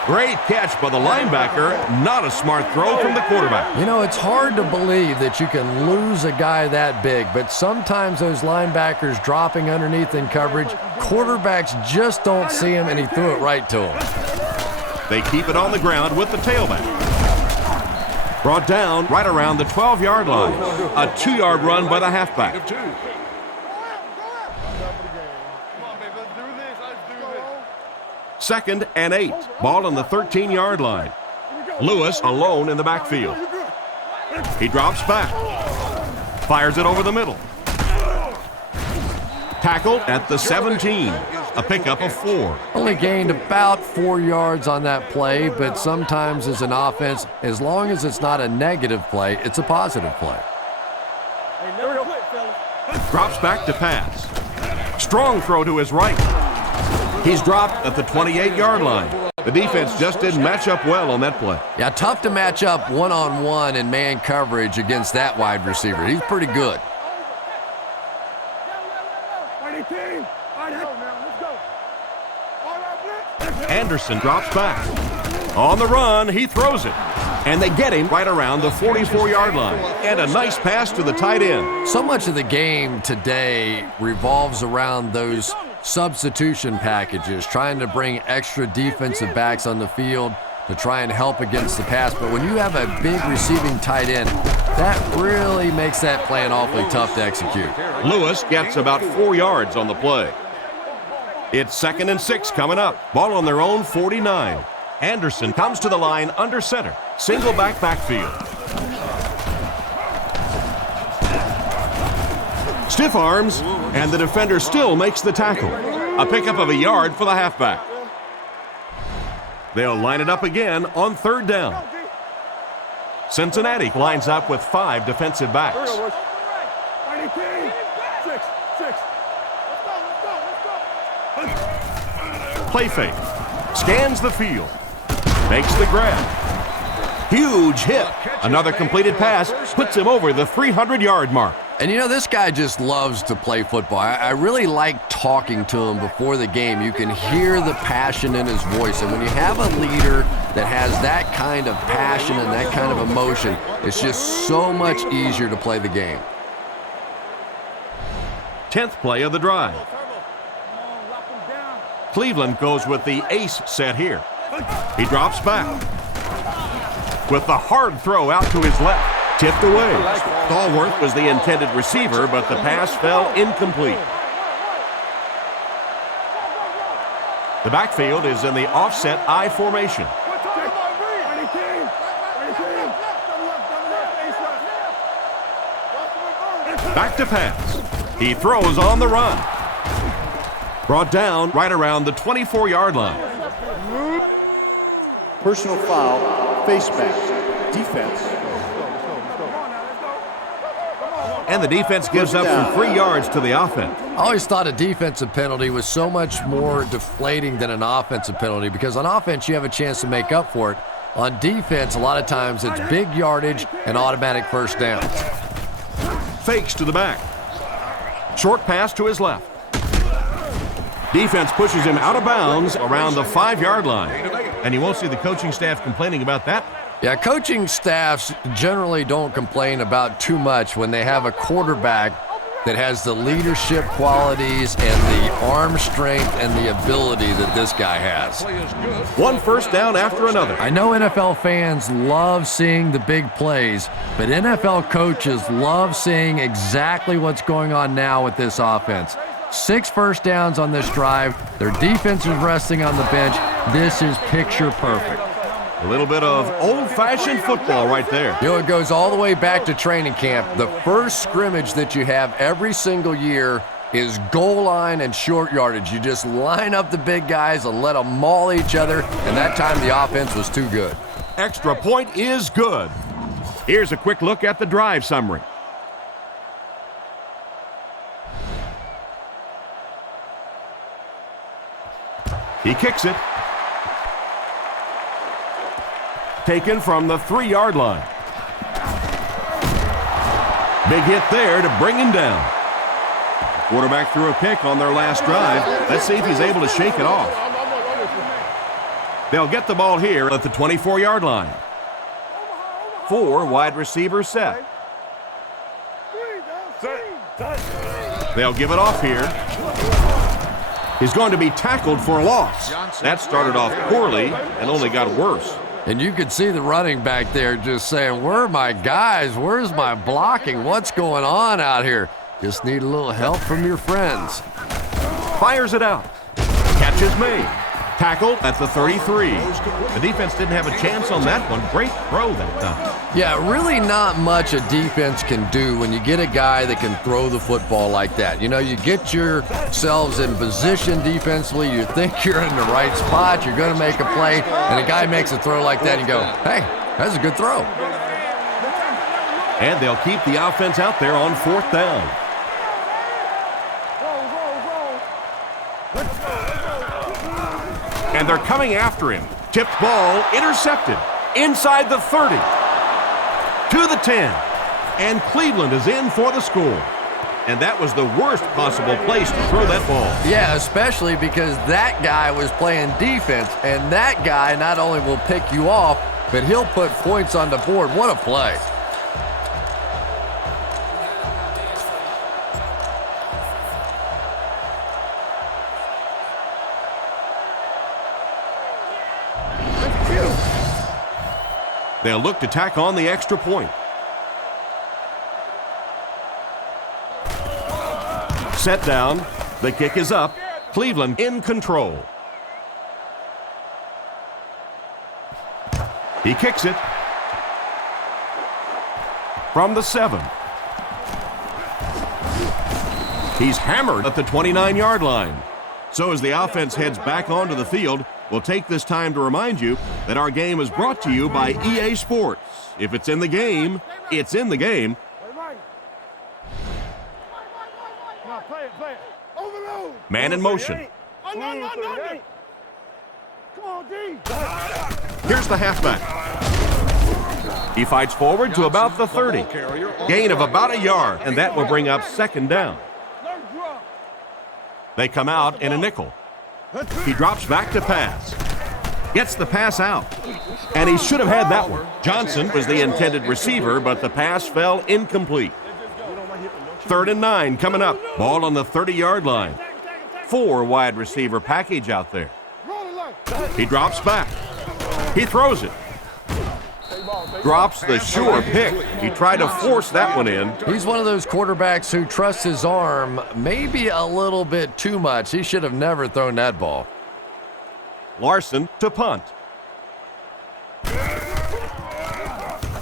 Great catch by the linebacker. Not a smart throw from the quarterback. You know, it's hard to believe that you can lose a guy that big, but sometimes those linebackers dropping underneath in coverage, quarterbacks just don't see him, and he threw it right to him. They keep it on the ground with the tailback. Brought down right around the 12-yard line. A 2-yard run by the halfback. 2nd and 8. Ball on the 13-yard line. Lewis alone in the backfield. He drops back. Fires it over the middle. Tackled at the 17. A pickup of 4. Only gained about 4 yards on that play, but sometimes as an offense, as long as it's not a negative play, it's a positive play. Drops back to pass. Strong throw to his right. He's dropped at the 28-yard line. The defense just didn't match up well on that play. Yeah, tough to match up one-on-one in man coverage against that wide receiver. He's pretty good. Anderson drops back. On the run, he throws it. And they get him right around the 44-yard line. And a nice pass to the tight end. So much of the game today revolves around those substitution packages, trying to bring extra defensive backs on the field to try and help against the pass. But when you have a big receiving tight end, that really makes that play an awfully tough to execute. Lewis gets about 4 yards on the play. It's 2nd and 6 coming up. Ball on their own 49. Anderson comes to the line under center. Single backfield. Stiff arms, and the defender still makes the tackle. A pickup of a yard for the halfback. They'll line it up again on 3rd down. Cincinnati lines up with 5 defensive backs. Play fake. Scans the field. Makes the grab. Huge hit. Another completed pass puts him over the 300-yard mark. And you know, this guy just loves to play football. I really like talking to him before the game. You can hear the passion in his voice. And when you have a leader that has that kind of passion and that kind of emotion, it's just so much easier to play the game. 10th play of the drive. Cleveland goes with the ace set here. He drops back. With the hard throw out to his left. Tipped away. Stallworth was the intended receiver, but the pass fell incomplete. The backfield is in the offset I formation. Back to pass. He throws on the run. Brought down right around the 24-yard line. Personal foul, face mask, defense. And the defense gives up some 3 yards to the offense. I always thought a defensive penalty was so much more deflating than an offensive penalty, because on offense you have a chance to make up for it. On defense, a lot of times it's big yardage and automatic first down. Fakes to the back. Short pass to his left. Defense pushes him out of bounds around the 5-yard line. And you won't see the coaching staff complaining about that. Yeah, coaching staffs generally don't complain about too much when they have a quarterback that has the leadership qualities and the arm strength and the ability that this guy has. 1 first down after another. I know NFL fans love seeing the big plays, but NFL coaches love seeing exactly what's going on now with this offense. 6 first downs on this drive. Their defense is resting on the bench. This is picture perfect. A little bit of old-fashioned football right there. You know, it goes all the way back to training camp. The first scrimmage that you have every single year is goal line and short yardage. You just line up the big guys and let them maul each other, and that time the offense was too good. Extra point is good. Here's a quick look at the drive summary. He kicks it. Taken from the 3-yard line. Big hit there to bring him down. Quarterback threw a pick on their last drive. Let's see if he's able to shake it off. They'll get the ball here at the 24-yard line. 4 wide receivers set. They'll give it off here. He's going to be tackled for a loss. That started off poorly and only got worse. And you could see the running back there just saying, where are my guys? Where's my blocking? What's going on out here? Just need a little help from your friends. Fires it out. Catch is made. Tackled at the 33. The defense didn't have a chance on that one. Great throw that time. Yeah, really not much a defense can do when you get a guy that can throw the football like that. You know, you get yourselves in position defensively, you think you're in the right spot, you're going to make a play, and a guy makes a throw like that, and you go, hey, that's a good throw. And they'll keep the offense out there on 4th down. And they're coming after him. Tipped ball, intercepted, inside the 30, to the 10. And Cleveland is in for the score. And that was the worst possible place to throw that ball. Yeah, especially because that guy was playing defense, and that guy not only will pick you off, but he'll put points on the board. What a play. They'll look to tack on the extra point. Set down. The kick is up. Cleveland in control. He kicks it from the 7. He's hammered at the 29-yard line. So as the offense heads back onto the field, we'll take this time to remind you that our game is brought to you by EA Sports. If it's in the game, it's in the game. Man in motion. Here's the halfback. He fights forward to about the 30. Gain of about a yard, and that will bring up 2nd down. They come out in a nickel. He drops back to pass. Gets the pass out. And he should have had that one. Johnson was the intended receiver, but the pass fell incomplete. 3rd and 9 coming up. Ball on the 30-yard line. 4 wide receiver package out there. He drops back. He throws it. Drops the sure pick. He tried to force that one in. He's one of those quarterbacks who trusts his arm maybe a little bit too much. He should have never thrown that ball. Larson to punt.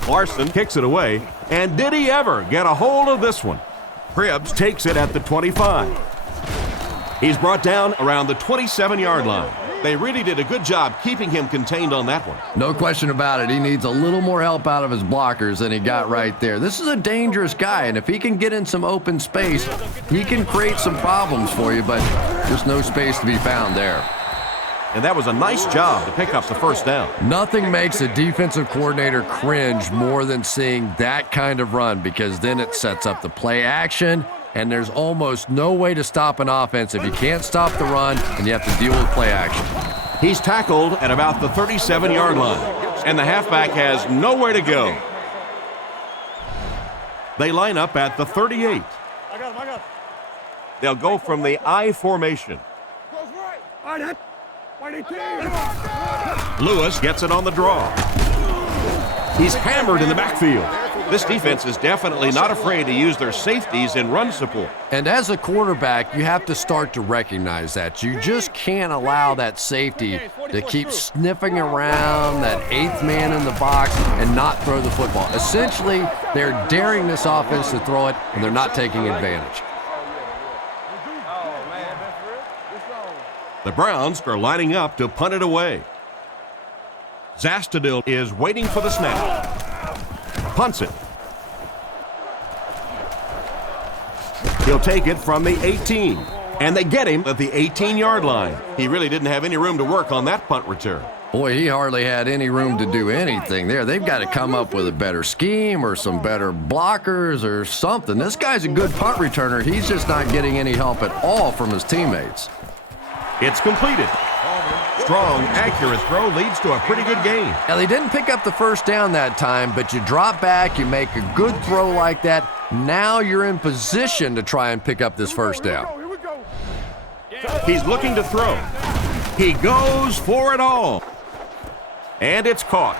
Larson kicks it away. And did he ever get a hold of this one? Cribbs takes it at the 25. He's brought down around the 27-yard line. They really did a good job keeping him contained on that one. No question about it. He needs a little more help out of his blockers than he got right there. This is a dangerous guy, and if he can get in some open space, he can create some problems for you, but just no space to be found there. And that was a nice job to pick up the 1st down. Nothing makes a defensive coordinator cringe more than seeing that kind of run, because then it sets up the play action, and there's almost no way to stop an offense if you can't stop the run and you have to deal with play action. He's tackled at about the 37-yard line, and the halfback has nowhere to go. They line up at the 38. I got him. They'll go from the I formation. Lewis gets it on the draw. He's hammered in the backfield. This defense is definitely not afraid to use their safeties in run support. And as a quarterback, you have to start to recognize that. You just can't allow that safety to keep sniffing around that 8th man in the box and not throw the football. Essentially, they're daring this offense to throw it, and they're not taking advantage. The Browns are lining up to punt it away. Zastadil is waiting for the snap. Punts it. He'll take it from the 18. And they get him at the 18-yard line. He really didn't have any room to work on that punt return. Boy, he hardly had any room to do anything there. They've got to come up with a better scheme or some better blockers or something. This guy's a good punt returner. He's just not getting any help at all from his teammates. It's completed. Strong, accurate throw leads to a pretty good gain. Now, they didn't pick up the 1st down that time, but you drop back, you make a good throw like that. Now you're in position to try and pick up this 1st down. He's looking to throw. He goes for it all. And it's caught.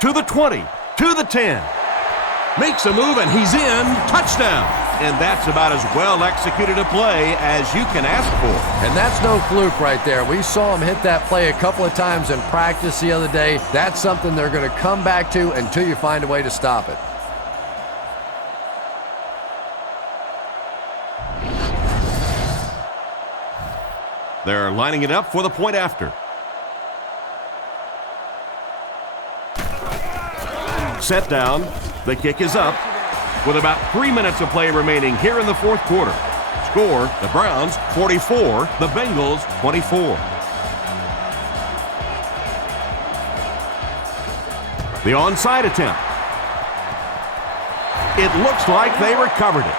To the 20, to the 10. Makes a move, and he's in. Touchdown. and that's about as well executed a play as you can ask for. And that's no fluke right there. We saw him hit that play a couple of times in practice the other day. That's something they're going to come back to until you find a way to stop it. They're lining it up for the point after. Set down. The kick is up with about 3 minutes of play remaining here in the fourth quarter. Score, the Browns 44, the Bengals 24. The onside attempt. It looks like they recovered it.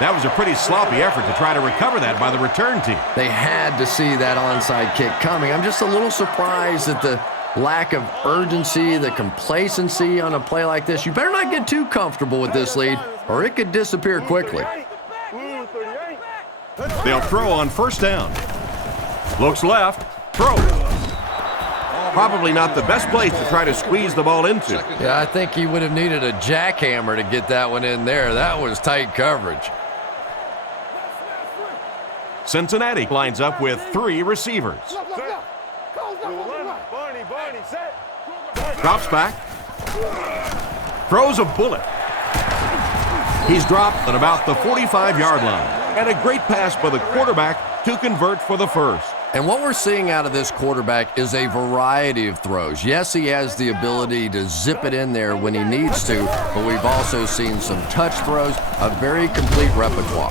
That was a pretty sloppy effort to try to recover that by the return team. They had to see that onside kick coming. I'm just a little surprised at the lack of urgency, the complacency on a play like this. You better not get too comfortable with this lead, or it could disappear quickly. They'll throw on first down. Looks left. Throw. Probably not the best place to try to squeeze the ball into. Yeah, I think he would have needed a jackhammer to get that one in there. That was tight coverage. Cincinnati lines up with 3 receivers. Drops back. Throws a bullet. He's dropped at about the 45-yard line. And a great pass by the quarterback to convert for the first. And what we're seeing out of this quarterback is a variety of throws. Yes, he has the ability to zip it in there when he needs to, but we've also seen some touch throws, a very complete repertoire.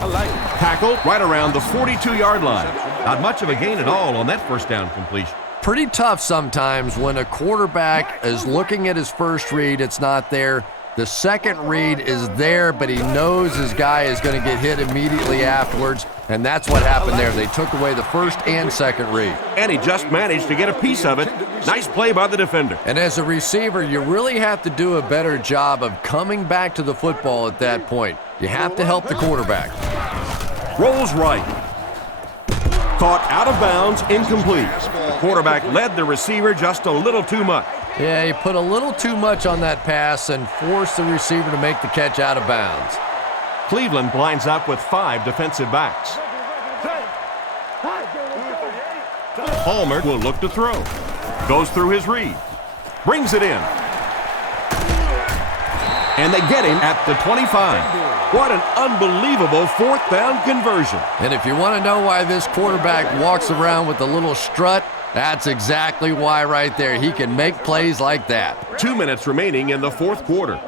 Tackled right around the 42-yard line. Not much of a gain at all on that first down completion. Pretty tough sometimes when a quarterback is looking at his first read, it's not there. The second read is there, but he knows his guy is going to get hit immediately afterwards, and that's what happened there. They took away the first and second read. And he just managed to get a piece of it. Nice play by the defender. And as a receiver, you really have to do a better job of coming back to the football at that point. You have to help the quarterback. Rolls right. Caught out of bounds, incomplete. The quarterback led the receiver just a little too much. Yeah, he put a little too much on that pass and forced the receiver to make the catch out of bounds. Cleveland lines up with 5 defensive backs. Palmer will look to throw. Goes through his read. Brings it in. And they get him at the 25. What an unbelievable fourth down conversion. And if you want to know why this quarterback walks around with a little strut, that's exactly why right there. He can make plays like that. 2 minutes remaining in the fourth quarter.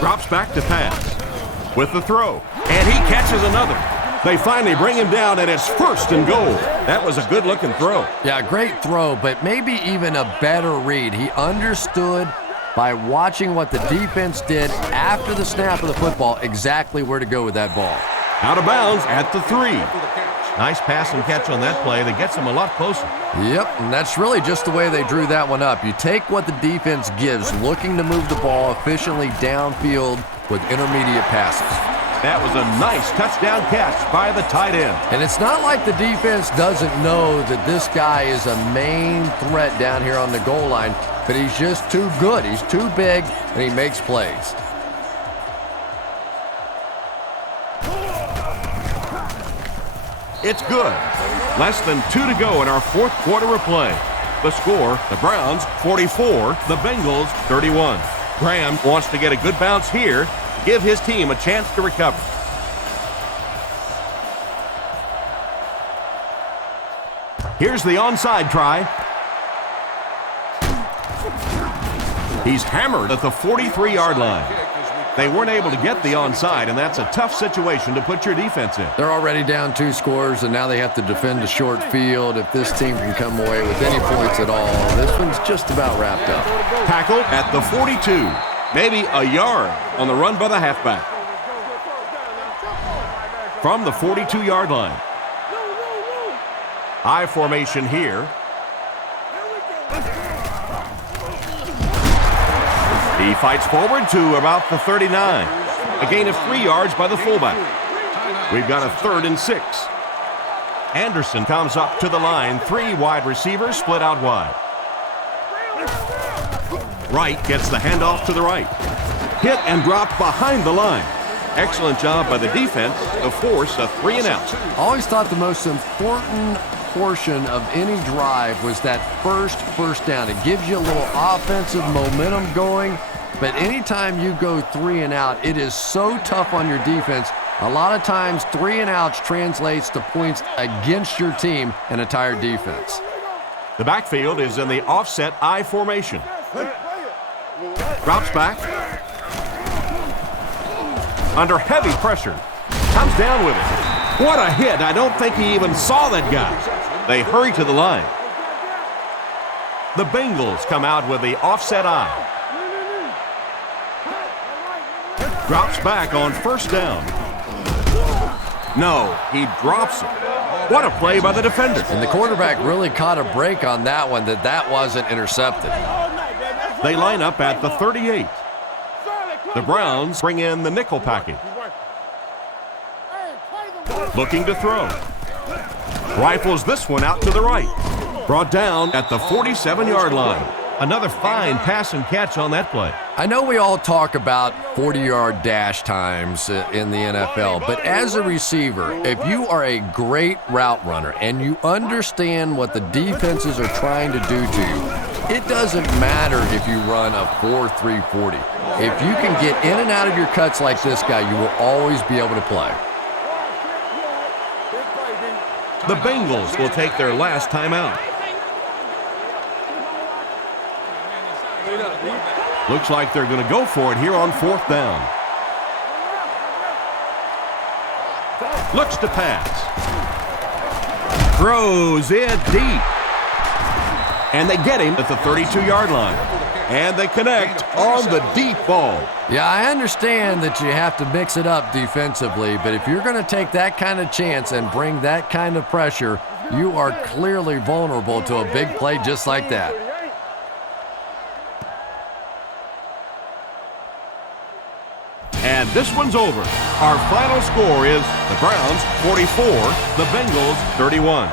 Drops back to pass. With the throw. And he catches another. They finally bring him down, and it's first and goal. That was a good-looking throw. Yeah, great throw, but maybe even a better read. He understood by watching what the defense did after the snap of the football exactly where to go with that ball. Out of bounds at the 3. Nice pass and catch on that play. That gets them a lot closer. Yep, and that's really just the way they drew that one up. You take what the defense gives, looking to move the ball efficiently downfield with intermediate passes. That was a nice touchdown catch by the tight end. And it's not like the defense doesn't know that this guy is a main threat down here on the goal line, but he's just too good. He's too big, and he makes plays. It's good. Less than 2 to go in our fourth quarter of play. The score, the Browns 44, the Bengals 31. Graham wants to get a good bounce here, give his team a chance to recover. Here's the onside try. He's hammered at the 43-yard line. They weren't able to get the onside, and that's a tough situation to put your defense in. They're already down 2 scores, and now they have to defend a short field. If this team can come away with any points at all, this one's just about wrapped up. Tackled at the 42. Maybe a yard on the run by the halfback. From the 42-yard line. I formation here. He fights forward to about the 39. A gain of 3 yards by the fullback. We've got a 3rd and 6. Anderson comes up to the line. 3 wide receivers split out wide. Wright gets the handoff to the right. Hit and dropped behind the line. Excellent job by the defense to force a 3-and-out. I always thought the most important portion of any drive was that first down. It gives you a little offensive momentum going, but anytime you go 3-and-out, it is so tough on your defense. A lot of times 3-and-outs translates to points against your team and a tired defense. The backfield is in the offset I formation. Drops back. Under heavy pressure. Comes down with it. What a hit. I don't think he even saw that guy. They hurry to the line. The Bengals come out with the offset I. Drops back on first down. No, he drops it. What a play by the defender. And the quarterback really caught a break on that one, that wasn't intercepted. They line up at the 38. The Browns bring in the nickel package. Looking to throw. Rifles this one out to the right. Brought down at the 47-yard line. Another fine pass and catch on that play. I know we all talk about 40-yard dash times in the NFL, but as a receiver, if you are a great route runner and you understand what the defenses are trying to do to you, it doesn't matter if you run a 4.3 40. If you can get in and out of your cuts like this guy, you will always be able to play. The Bengals will take their last timeout. Looks like they're going to go for it here on fourth down. Looks to pass. Throws it deep. And they get him at the 32-yard line. And they connect on the deep ball. Yeah, I understand that you have to mix it up defensively, but if you're going to take that kind of chance and bring that kind of pressure, you are clearly vulnerable to a big play just like that. And this one's over. Our final score is the Browns 44, the Bengals 31.